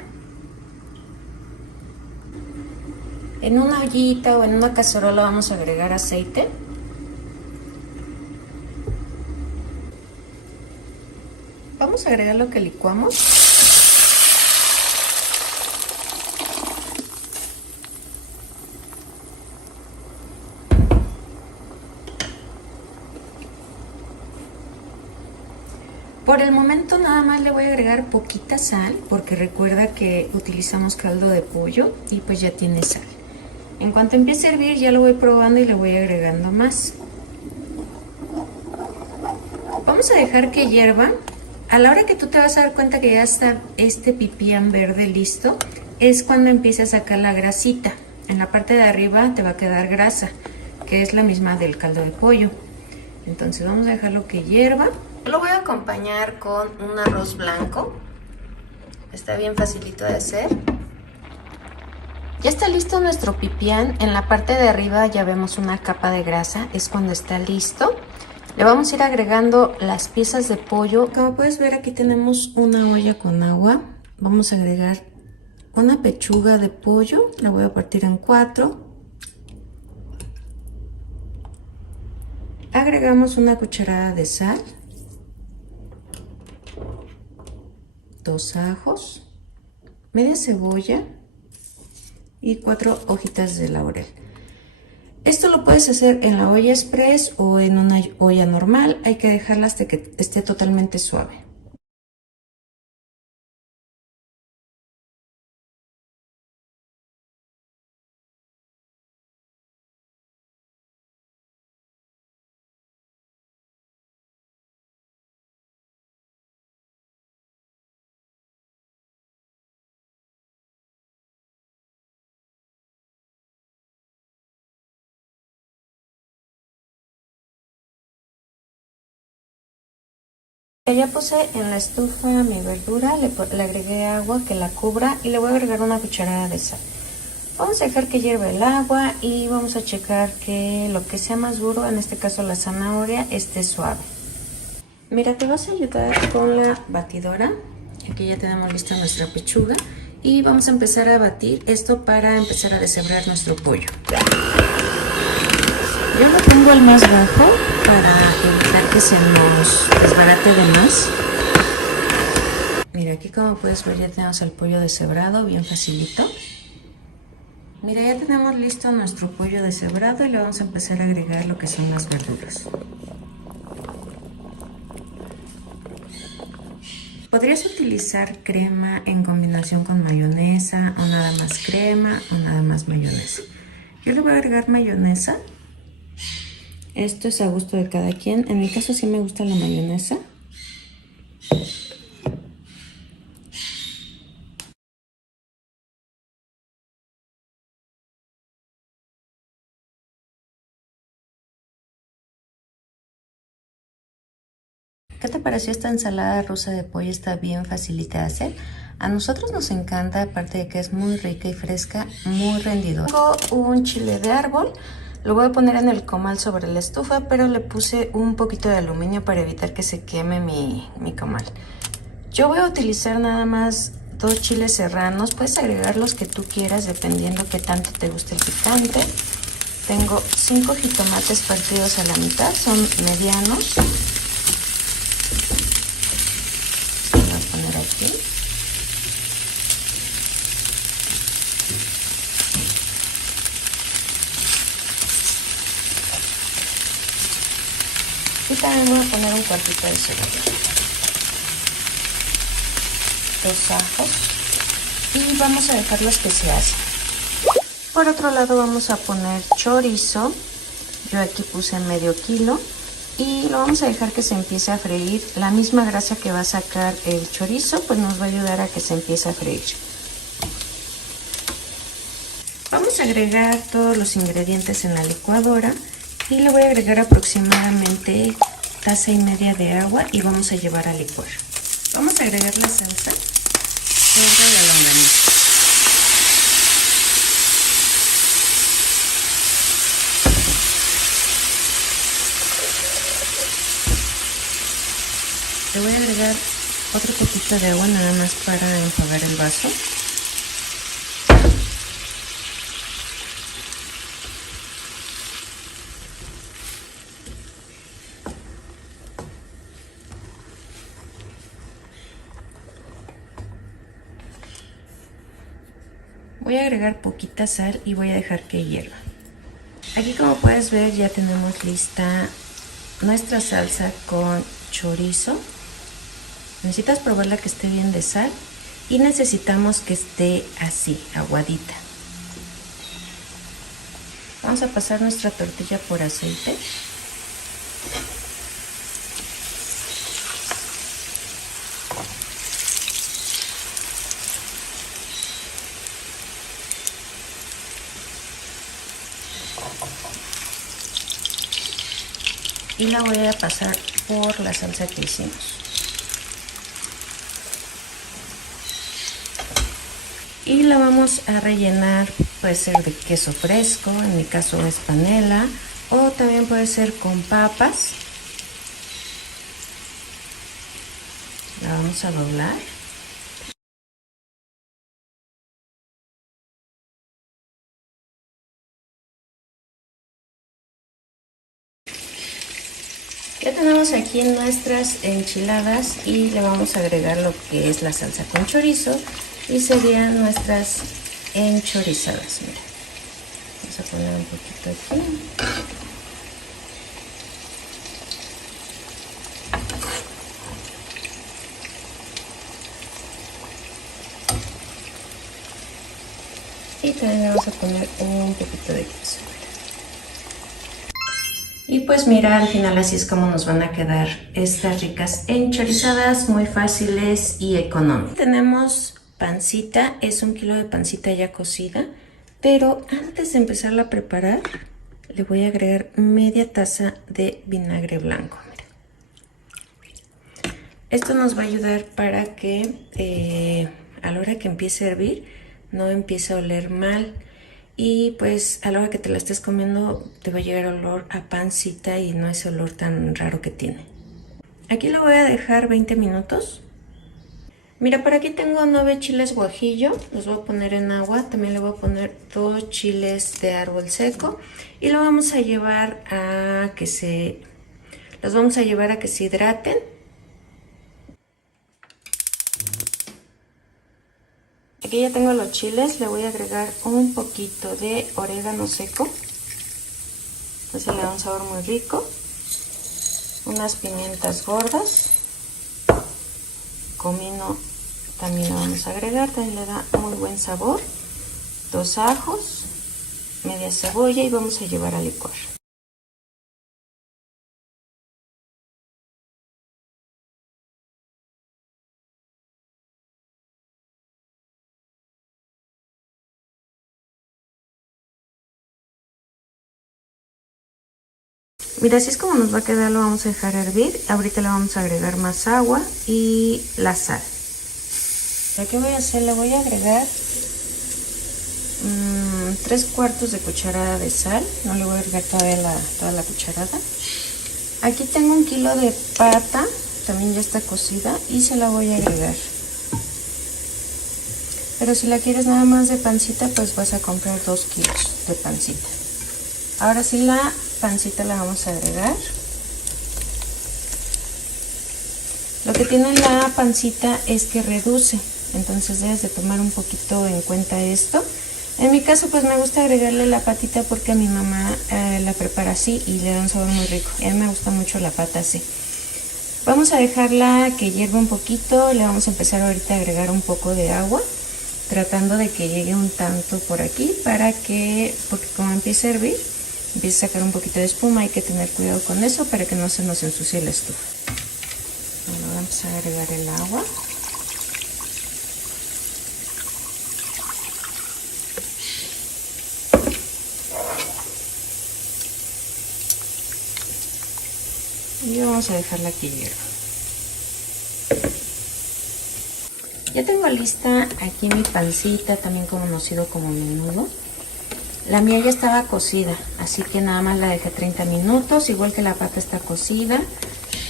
En una ollita o en una cacerola vamos a agregar aceite. Vamos a agregar lo que licuamos. Por el momento nada más le voy a agregar poquita sal porque recuerda que utilizamos caldo de pollo y pues ya tiene sal. En cuanto empiece a hervir ya lo voy probando y le voy agregando más. Vamos a dejar que hierva. A la hora que tú te vas a dar cuenta que ya está este pipián verde listo, es cuando empieza a sacar la grasita. En la parte de arriba te va a quedar grasa, que es la misma del caldo de pollo. Entonces vamos a dejarlo que hierva. Lo voy a acompañar con un arroz blanco. Está bien facilito de hacer. Ya está listo nuestro pipián. En la parte de arriba ya vemos una capa de grasa. Es cuando está listo. Le vamos a ir agregando las piezas de pollo. Como puedes ver, aquí tenemos una olla con agua. Vamos a agregar una pechuga de pollo. La voy a partir en 4. Agregamos una cucharada de sal. 2 ajos, media cebolla y 4 hojitas de laurel. Esto lo puedes hacer en la olla express o en una olla normal. Hay que dejarla hasta que esté totalmente suave. ya puse en la estufa mi verdura, le agregué agua que la cubra y le voy a agregar una cucharada de sal. Vamos a dejar que hierva el agua y vamos a checar que lo que sea más duro, en este caso la zanahoria, esté suave. Mira, te vas a ayudar con la batidora. Aquí ya tenemos lista nuestra pechuga y vamos a empezar a batir esto para empezar a deshebrar nuestro pollo. Yo lo pongo al más bajo para evitar que se nos desbarate de más. Mira, aquí como puedes ver ya tenemos el pollo deshebrado, bien facilito. Mira, ya tenemos listo nuestro pollo deshebrado y le vamos a empezar a agregar lo que son las verduras. Podrías utilizar crema en combinación con mayonesa, o nada más crema, o nada más mayonesa. Yo le voy a agregar mayonesa. Esto es a gusto de cada quien. En mi caso sí me gusta la mayonesa. ¿Qué te pareció esta ensalada rusa de pollo? Está bien facilita de hacer. A nosotros nos encanta, aparte de que es muy rica y fresca, muy rendidora. Tengo un chile de árbol. Lo voy a poner en el comal sobre la estufa, pero le puse un poquito de aluminio para evitar que se queme mi comal. Yo voy a utilizar nada más 2 chiles serranos. Puedes agregar los que tú quieras dependiendo qué tanto te guste el picante. Tengo 5 jitomates partidos a la mitad, son medianos. Aquí. Y también voy a poner un cuartito de cebolla, 2 ajos y vamos a dejarlos que se hacen. Por otro lado vamos a poner chorizo. Yo aquí puse medio kilo. Y lo vamos a dejar que se empiece a freír. La misma grasa que va a sacar el chorizo pues nos va a ayudar a que se empiece a freír. Vamos a agregar todos los ingredientes en la licuadora y le voy a agregar aproximadamente 1,5 tazas de agua y vamos a llevar a licuar. Vamos a agregar la salsa sobre la longaniza. Le voy a agregar otro poquito de agua nada más para enjuagar el vaso. Voy a agregar poquita sal y voy a dejar que hierva. Aquí como puedes ver ya tenemos lista nuestra salsa con chorizo. Necesitas probarla que esté bien de sal y necesitamos que esté así, aguadita. Vamos a pasar nuestra tortilla por aceite. Y la voy a pasar por la salsa que hicimos. Y la vamos a rellenar, puede ser de queso fresco, en mi caso es panela, o también puede ser con papas. La vamos a doblar. Ya tenemos aquí nuestras enchiladas y le vamos a agregar lo que es la salsa con chorizo y serían nuestras enchorizadas. Mira, vamos a poner un poquito aquí. Y también vamos a poner un poquito de queso. Y pues mira, al final así es como nos van a quedar estas ricas enchorizadas, muy fáciles y económicas. Tenemos pancita, es 1 kilo de pancita ya cocida, pero antes de empezarla a preparar, le voy a agregar media taza de vinagre blanco. Mira. Esto nos va a ayudar para que a la hora que empiece a hervir no empiece a oler mal. Y pues a la hora que te la estés comiendo te va a llegar olor a pancita y no ese olor tan raro que tiene. Aquí lo voy a dejar 20 minutos. Mira, por aquí tengo 9 chiles guajillo, los voy a poner en agua. También le voy a poner 2 chiles de árbol seco y lo vamos a llevar a que se... Los vamos a llevar a que se hidraten. Aquí ya tengo los chiles, le voy a agregar un poquito de orégano seco. Así le da un sabor muy rico. Unas pimientas gordas. Comino también lo vamos a agregar, también le da muy buen sabor. 2 ajos, media cebolla y vamos a llevar a licuar. Mira, así es como nos va a quedar, lo vamos a dejar hervir. Ahorita le vamos a agregar más agua y la sal. ¿Qué voy a hacer? Le voy a agregar 3/4 de cucharada de sal. No le voy a agregar toda la cucharada. Aquí tengo 1 kilo de pata, también ya está cocida y se la voy a agregar. Pero si la quieres nada más de pancita, pues vas a comprar 2 kilos de pancita. Ahora sí, la pancita la vamos a agregar. Lo que tiene la pancita es que reduce, entonces debes de tomar un poquito en cuenta esto. En mi caso pues me gusta agregarle la patita porque a mi mamá la prepara así y le da un sabor muy rico. A mí me gusta mucho la pata así. Vamos a dejarla que hierva un poquito, le vamos a empezar ahorita a agregar un poco de agua, tratando de que llegue un tanto por aquí porque como empieza a hervir, empieza a sacar un poquito de espuma, hay que tener cuidado con eso para que no se nos ensucie la estufa. Bueno, voy a empezar a agregar el agua. Y vamos a dejarla que hierva. Ya tengo lista aquí mi pancita, también conocido como menudo. La mía ya estaba cocida, así que nada más la dejé 30 minutos, igual que la pata está cocida.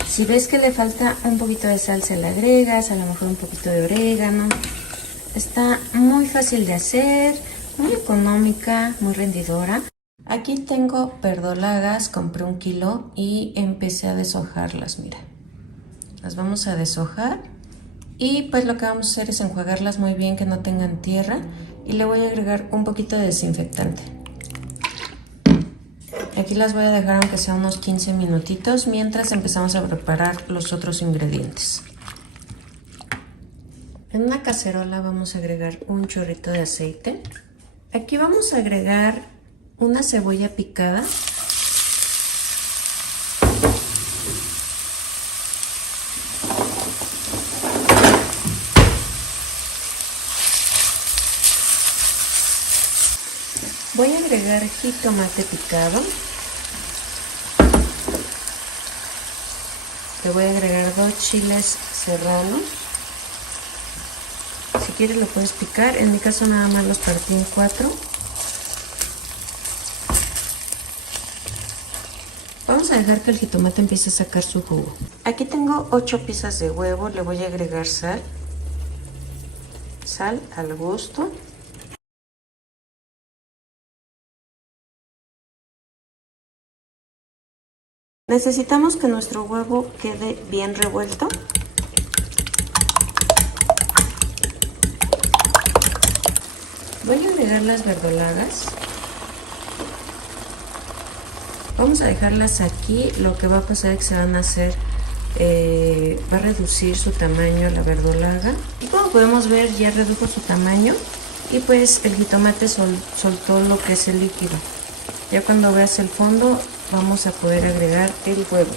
Si ves que le falta un poquito de sal, se le agregas, a lo mejor un poquito de orégano. Está muy fácil de hacer, muy económica, muy rendidora. Aquí tengo verdolagas, compré 1 kilo y empecé a deshojarlas, mira. Las vamos a deshojar y pues lo que vamos a hacer es enjuagarlas muy bien, que no tengan tierra, y le voy a agregar un poquito de desinfectante. Aquí las voy a dejar aunque sea unos 15 minutitos mientras empezamos a preparar los otros ingredientes. En una cacerola vamos a agregar un chorrito de aceite. Aquí vamos a agregar una cebolla picada. Voy a agregar jitomate picado. Le voy a agregar 2 chiles serranos. Si quieres lo puedes picar, en mi caso nada más los partí en 4. Vamos a dejar que el jitomate empiece a sacar su jugo. Aquí tengo 8 piezas de huevo, le voy a agregar sal. Sal al gusto. Necesitamos que nuestro huevo quede bien revuelto. Voy a agregar las verdolagas. Vamos a dejarlas aquí. Lo que va a pasar es que se van a hacer, va a reducir su tamaño la verdolaga. Y como podemos ver, ya redujo su tamaño y pues el jitomate soltó lo que es el líquido. Ya cuando veas el fondo, vamos a poder agregar el huevo.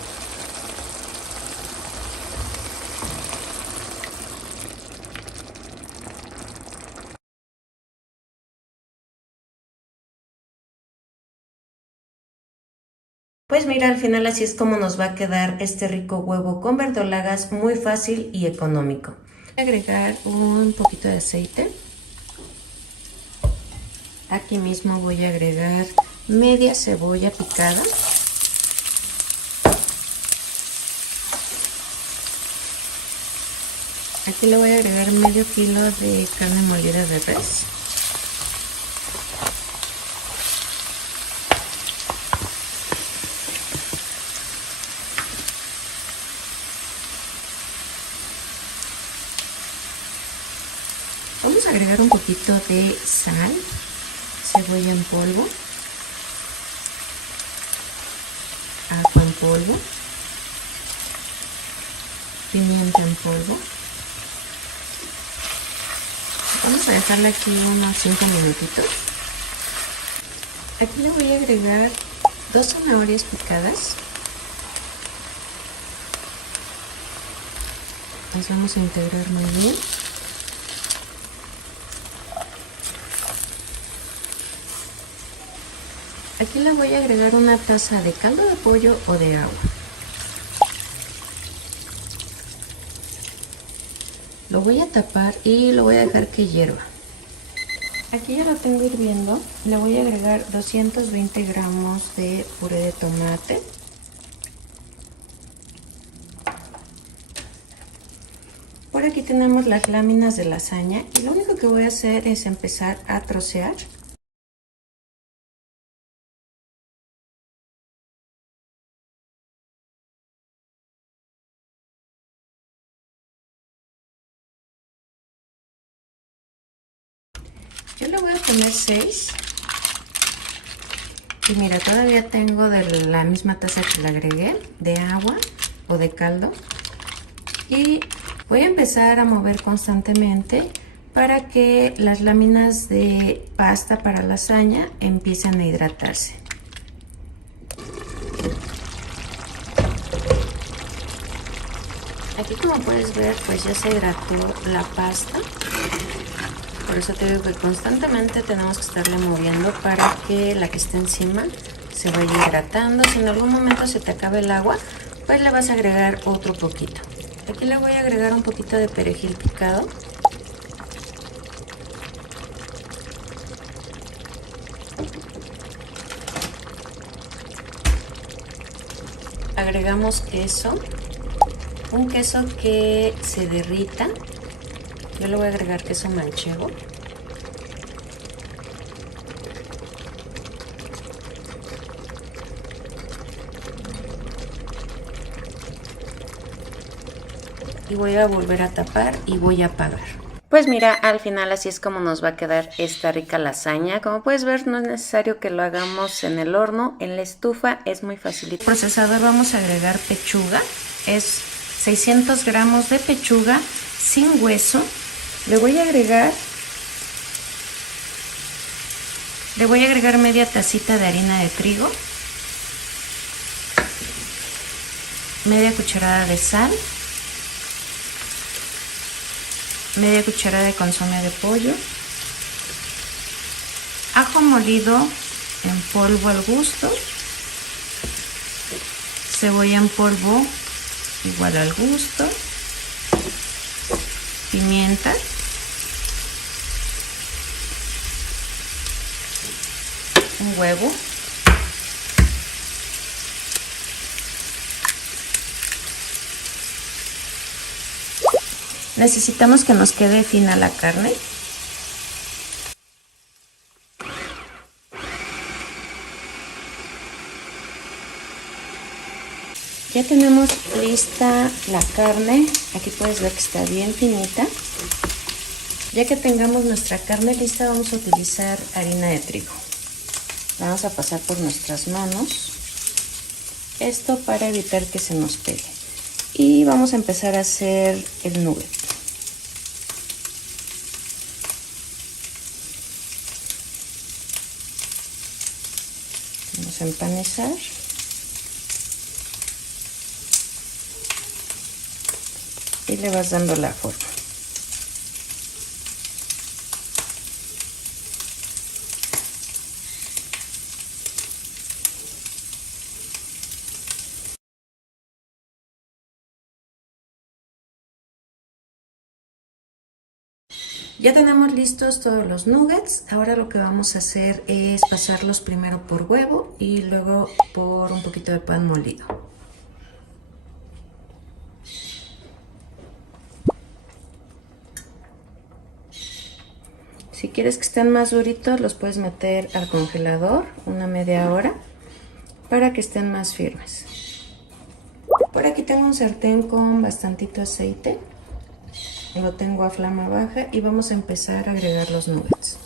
Pues mira, al final así es como nos va a quedar este rico huevo con verdolagas, muy fácil y económico. Voy a agregar un poquito de aceite. Aquí mismo voy a agregar media cebolla picada. Aquí le voy a agregar medio kilo de carne molida de res. Vamos a agregar un poquito de sal, cebolla en polvo, ajo en polvo, pimienta en polvo. Vamos a dejarla aquí unos 5 minutitos. Aquí le voy a agregar 2 zanahorias picadas. Las vamos a integrar muy bien. Aquí le voy a agregar una taza de caldo de pollo o de agua. Lo voy a tapar y lo voy a dejar que hierva. Aquí ya lo tengo hirviendo. Le voy a agregar 220 gramos de puré de tomate. Por aquí tenemos las láminas de lasaña y lo único que voy a hacer es empezar a trocear. Yo le voy a poner 6. Y mira, todavía tengo de la misma taza que le agregué de agua o de caldo. Y voy a empezar a mover constantemente para que las láminas de pasta para lasaña empiecen a hidratarse. Aquí, como puedes ver, pues ya se hidrató la pasta. Por eso te digo que constantemente tenemos que estarle moviendo para que la que está encima se vaya hidratando. Si en algún momento se te acaba el agua, pues le vas a agregar otro poquito. Aquí le voy a agregar un poquito de perejil picado. Agregamos queso, un queso que se derrita. Yo le voy a agregar queso manchego. Y voy a volver a tapar y voy a apagar. Pues mira, al final así es como nos va a quedar esta rica lasaña. Como puedes ver, no es necesario que lo hagamos en el horno, en la estufa es muy fácil. En el procesador vamos a agregar pechuga, es 600 gramos de pechuga sin hueso. Le voy a agregar media tacita de harina de trigo, media cucharada de sal, media cucharada de consomé de pollo, ajo molido en polvo al gusto, cebolla en polvo igual al gusto, pimienta, un huevo, necesitamos que nos quede fina la carne. Ya tenemos lista la carne, aquí puedes ver que está bien finita. Ya que tengamos nuestra carne lista, vamos a utilizar harina de trigo. La vamos a pasar por nuestras manos, esto para evitar que se nos pegue. Y vamos a empezar a hacer el nugget. Vamos a empanizar. Y le vas dando la forma. Ya tenemos listos todos los nuggets. Ahora lo que vamos a hacer es pasarlos primero por huevo y luego por un poquito de pan molido. Si quieres que estén más duritos, los puedes meter al congelador una media hora para que estén más firmes. Por aquí tengo un sartén con bastantito aceite. Lo tengo a flama baja y vamos a empezar a agregar los nuggets.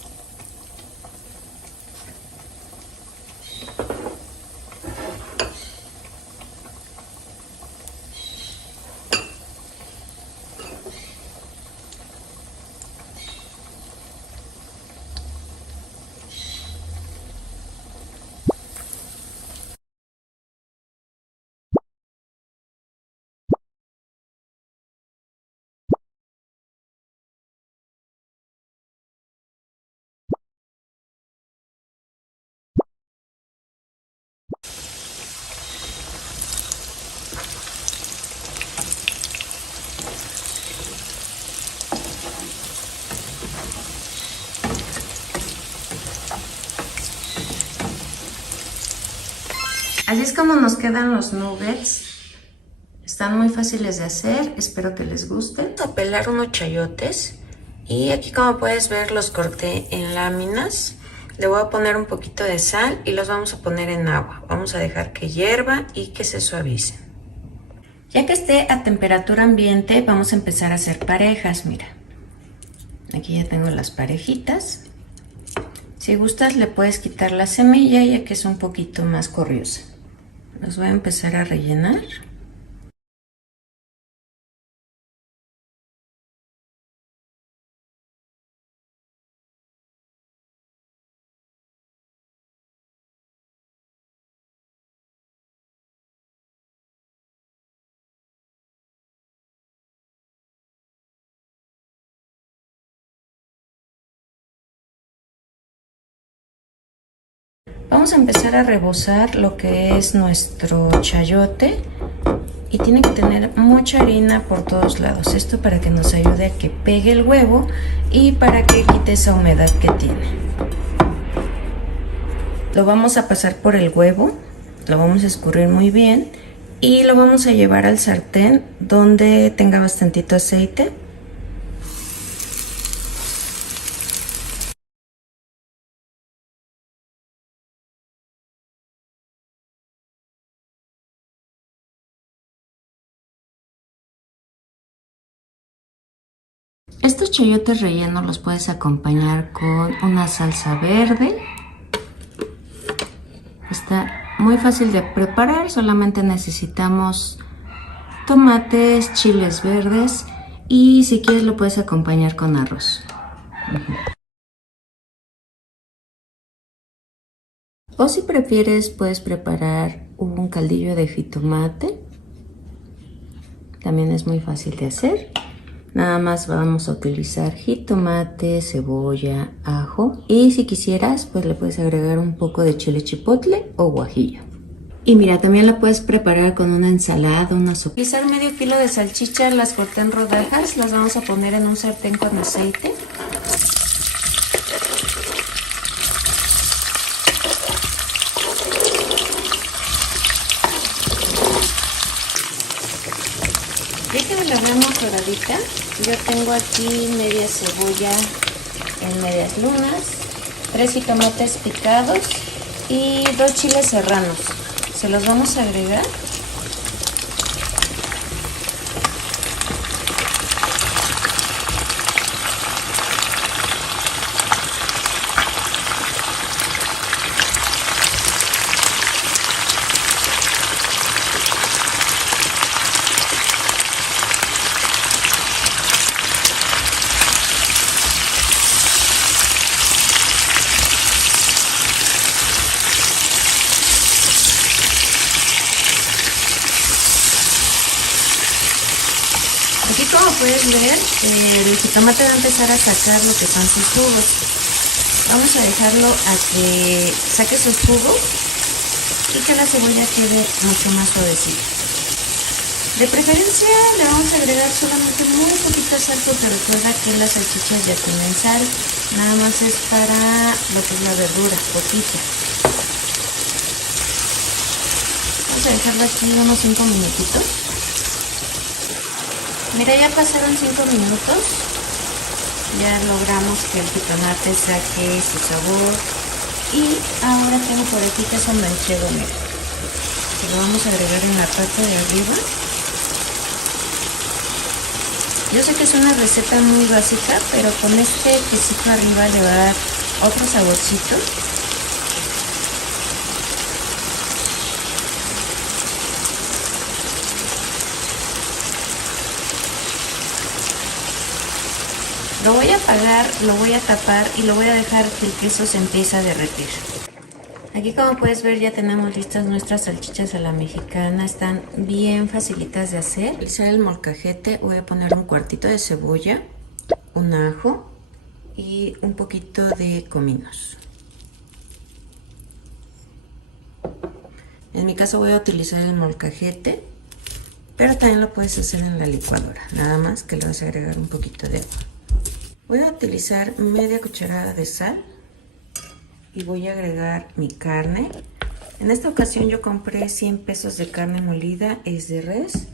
Así es como nos quedan los nuggets. Están muy fáciles de hacer, espero que les gusten. Voy a pelar unos chayotes y aquí, como puedes ver, los corté en láminas. Le voy a poner un poquito de sal y los vamos a poner en agua. Vamos a dejar que hierva y que se suavicen. Ya que esté a temperatura ambiente, vamos a empezar a hacer parejas. Mira, aquí ya tengo las parejitas. Si gustas, le puedes quitar la semilla ya que es un poquito más corriosa. Los voy a empezar a rellenar. Vamos a empezar a rebozar lo que es nuestro chayote y tiene que tener mucha harina por todos lados. Esto para que nos ayude a que pegue el huevo y para que quite esa humedad que tiene. Lo vamos a pasar por el huevo, lo vamos a escurrir muy bien y lo vamos a llevar al sartén donde tenga bastantito aceite. Estos chayotes rellenos los puedes acompañar con una salsa verde. Está muy fácil de preparar, solamente necesitamos tomates, chiles verdes y si quieres lo puedes acompañar con arroz. O si prefieres puedes preparar un caldillo de jitomate. También es muy fácil de hacer. Nada más vamos a utilizar jitomate, cebolla, ajo y si quisieras pues le puedes agregar un poco de chile chipotle o guajillo. Y mira, también la puedes preparar con una ensalada, una sopa. Utilizar medio kilo de salchichas, las corté en rodajas, las vamos a poner en un sartén con aceite. Ya que la vemos doradita, yo tengo aquí media cebolla en medias lunas, 3 jitomates picados y 2 chiles serranos. Se los vamos a agregar. Aquí, como puedes ver, el jitomate va a empezar a sacar lo que son sus jugos. Vamos a dejarlo a que saque sus jugos y que la cebolla quede mucho más suavecita. De preferencia le vamos a agregar solamente muy poquita sal porque recuerda que las salchichas ya tienen sal. Nada más es para lo que es la verdura, poquita. Vamos a dejarlo aquí unos 5 minutitos. Mira, ya pasaron 5 minutos. Ya logramos que el jitomate saque su sabor. Y ahora tengo por aquí queso manchego, mira. Que lo vamos a agregar en la parte de arriba. Yo sé que es una receta muy básica, pero con este quesito arriba le va a dar otro saborcito. Lo voy a apagar, lo voy a tapar y lo voy a dejar que el queso se empiece a derretir. Aquí, como puedes ver, ya tenemos listas nuestras salchichas a la mexicana. Están bien facilitas de hacer. Utilizar el molcajete, voy a poner un cuartito de cebolla, un ajo y un poquito de cominos. En mi caso voy a utilizar el molcajete, pero también lo puedes hacer en la licuadora. Nada más que le vas a agregar un poquito de agua. Voy a utilizar media cucharada de sal. Y voy a agregar mi carne. En esta ocasión yo compré 100 pesos de carne molida, es de res.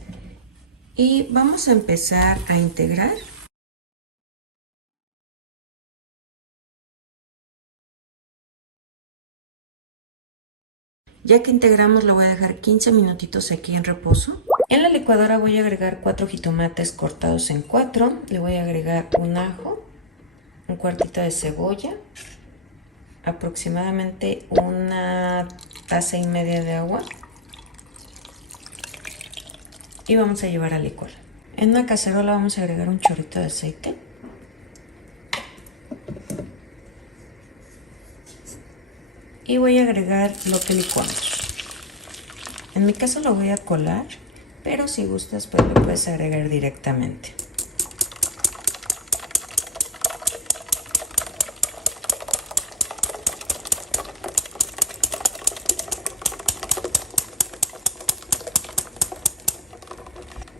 Y vamos a empezar a integrar. Ya que integramos, lo voy a dejar 15 minutitos aquí en reposo. En la licuadora voy a agregar 4 jitomates cortados en 4. Le voy a agregar un ajo, un cuartito de cebolla, aproximadamente 1,5 tazas de agua y vamos a llevar a licuar. En una cacerola vamos a agregar un chorrito de aceite y voy a agregar lo que licuamos. En mi caso lo voy a colar, pero si gustas pues lo puedes agregar directamente.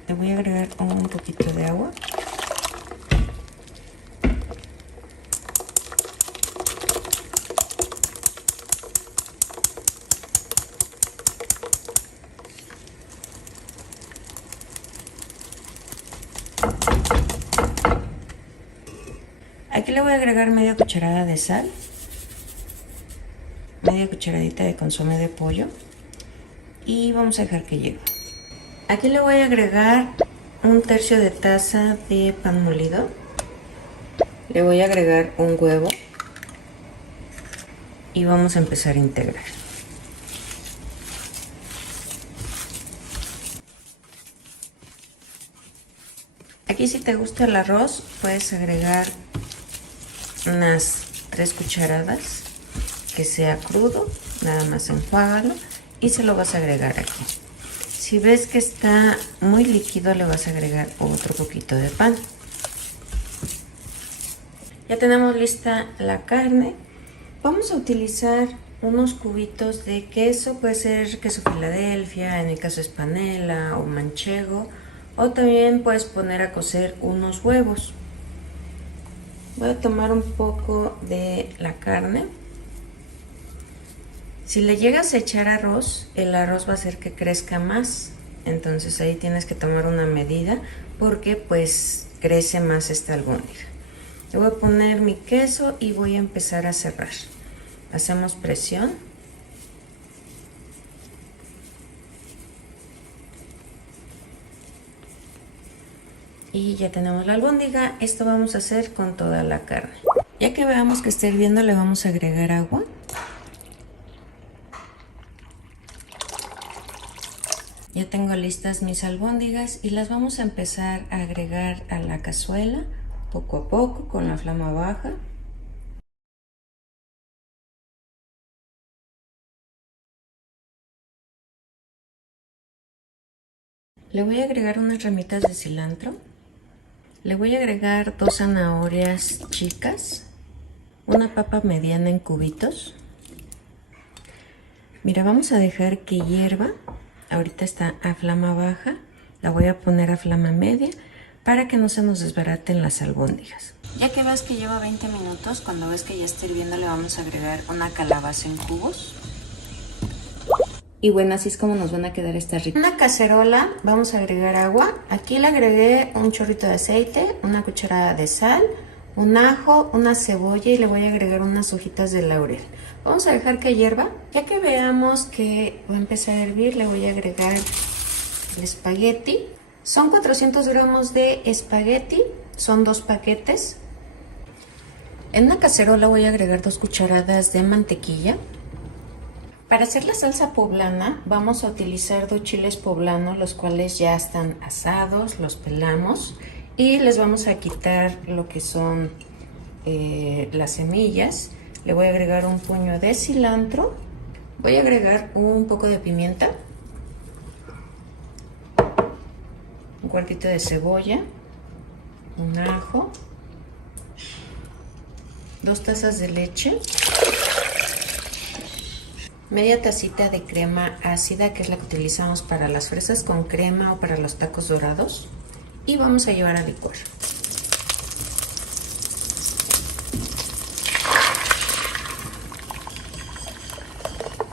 Le voy a agregar un poquito de agua. Aquí le voy a agregar media cucharada de sal, media cucharadita de consomé de pollo y vamos a dejar que hierva. Aquí le voy a agregar 1/3 de taza de pan molido. Le voy a agregar un huevo y vamos a empezar a integrar. Aquí, si te gusta el arroz, puedes agregar unas 3 cucharadas, que sea crudo, nada más enjuágalo y se lo vas a agregar aquí. Si ves que está muy líquido, le vas a agregar otro poquito de pan. Ya tenemos lista la carne. Vamos a utilizar unos cubitos de queso, puede ser queso Filadelfia, en mi caso es panela o manchego, o también puedes poner a cocer unos huevos. Voy a tomar un poco de la carne. Si le llegas a echar arroz, el arroz va a hacer que crezca más. Entonces ahí tienes que tomar una medida porque pues crece más esta albóndiga. Le voy a poner mi queso y voy a empezar a cerrar. Hacemos presión. Y ya tenemos la albóndiga. Esto vamos a hacer con toda la carne. Ya que veamos que está hirviendo, le vamos a agregar agua. Ya tengo listas mis albóndigas y las vamos a empezar a agregar a la cazuela poco a poco con la flama baja. Le voy a agregar unas ramitas de cilantro. Le voy a agregar 2 zanahorias chicas, una papa mediana en cubitos. Mira, vamos a dejar que hierva. Ahorita está a flama baja La voy a poner a flama media para que no se nos desbaraten las albóndigas. Ya que ves que lleva 20 minutos, cuando ves que ya está hirviendo le vamos a agregar una calabaza en cubos. Y bueno, así es como nos van a quedar estas ricas. En una cacerola vamos a agregar agua. Aquí le agregué un chorrito de aceite, una cucharada de sal, un ajo, una cebolla y le voy a agregar unas hojitas de laurel. Vamos a dejar que hierva. Ya que veamos que va a empezar a hervir, le voy a agregar el espagueti. Son 400 gramos de espagueti, son 2 paquetes. En una cacerola voy a agregar 2 cucharadas de mantequilla. Para hacer la salsa poblana vamos a utilizar 2 chiles poblanos, los cuales ya están asados, los pelamos y les vamos a quitar lo que son las semillas. Le voy a agregar un puño de cilantro, voy a agregar un poco de pimienta, un cuartito de cebolla, un ajo, 2 tazas de leche, media tacita de crema ácida, que es la que utilizamos para las fresas con crema o para los tacos dorados, y vamos a llevar a licuar.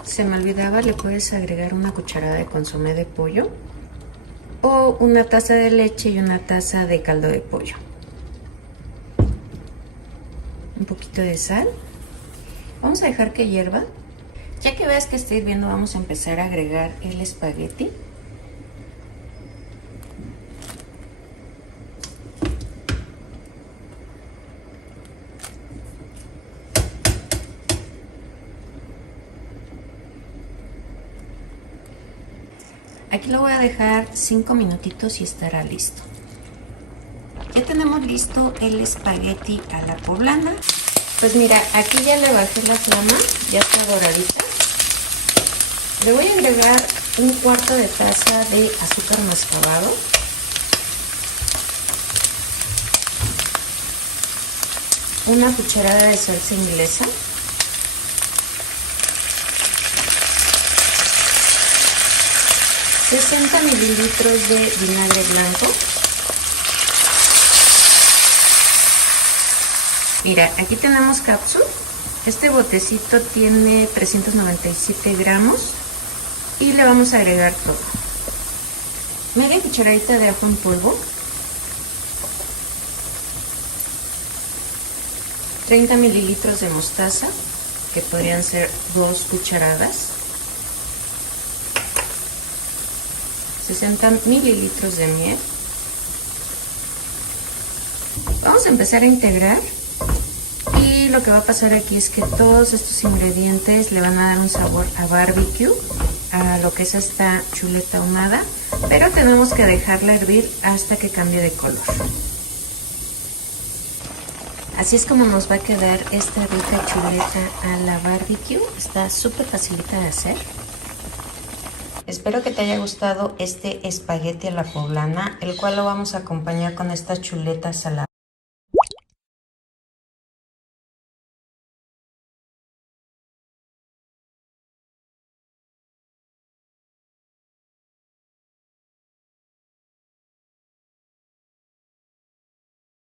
Se me olvidaba, le puedes agregar una cucharada de consomé de pollo o una taza de leche y una taza de caldo de pollo. Un poquito de sal. Vamos a dejar que hierva. Ya que veas que está hirviendo, vamos a empezar a agregar el espagueti. Aquí lo voy a dejar 5 minutitos y estará listo. Ya tenemos listo el espagueti a la poblana. Pues mira, aquí ya le bajé la flama, ya está doradita. Le voy a agregar un cuarto de taza de azúcar mascabado. Una cucharada de salsa inglesa. $60 mililitros de vinagre blanco. Mira, aquí tenemos capsul. Este botecito tiene 397 gramos y le vamos a agregar todo. Media cucharadita de ajo en polvo. 30 mililitros de mostaza, que podrían ser 2 cucharadas. 60 mililitros de miel. Vamos a empezar a integrar. Y lo que va a pasar aquí es que todos estos ingredientes le van a dar un sabor a barbecue, a lo que es esta chuleta ahumada, pero tenemos que dejarla hervir hasta que cambie de color. Así es como nos va a quedar esta rica chuleta a la barbecue. Está súper facilita de hacer. Espero que te haya gustado este espagueti a la poblana, el cual lo vamos a acompañar con esta chuleta salada.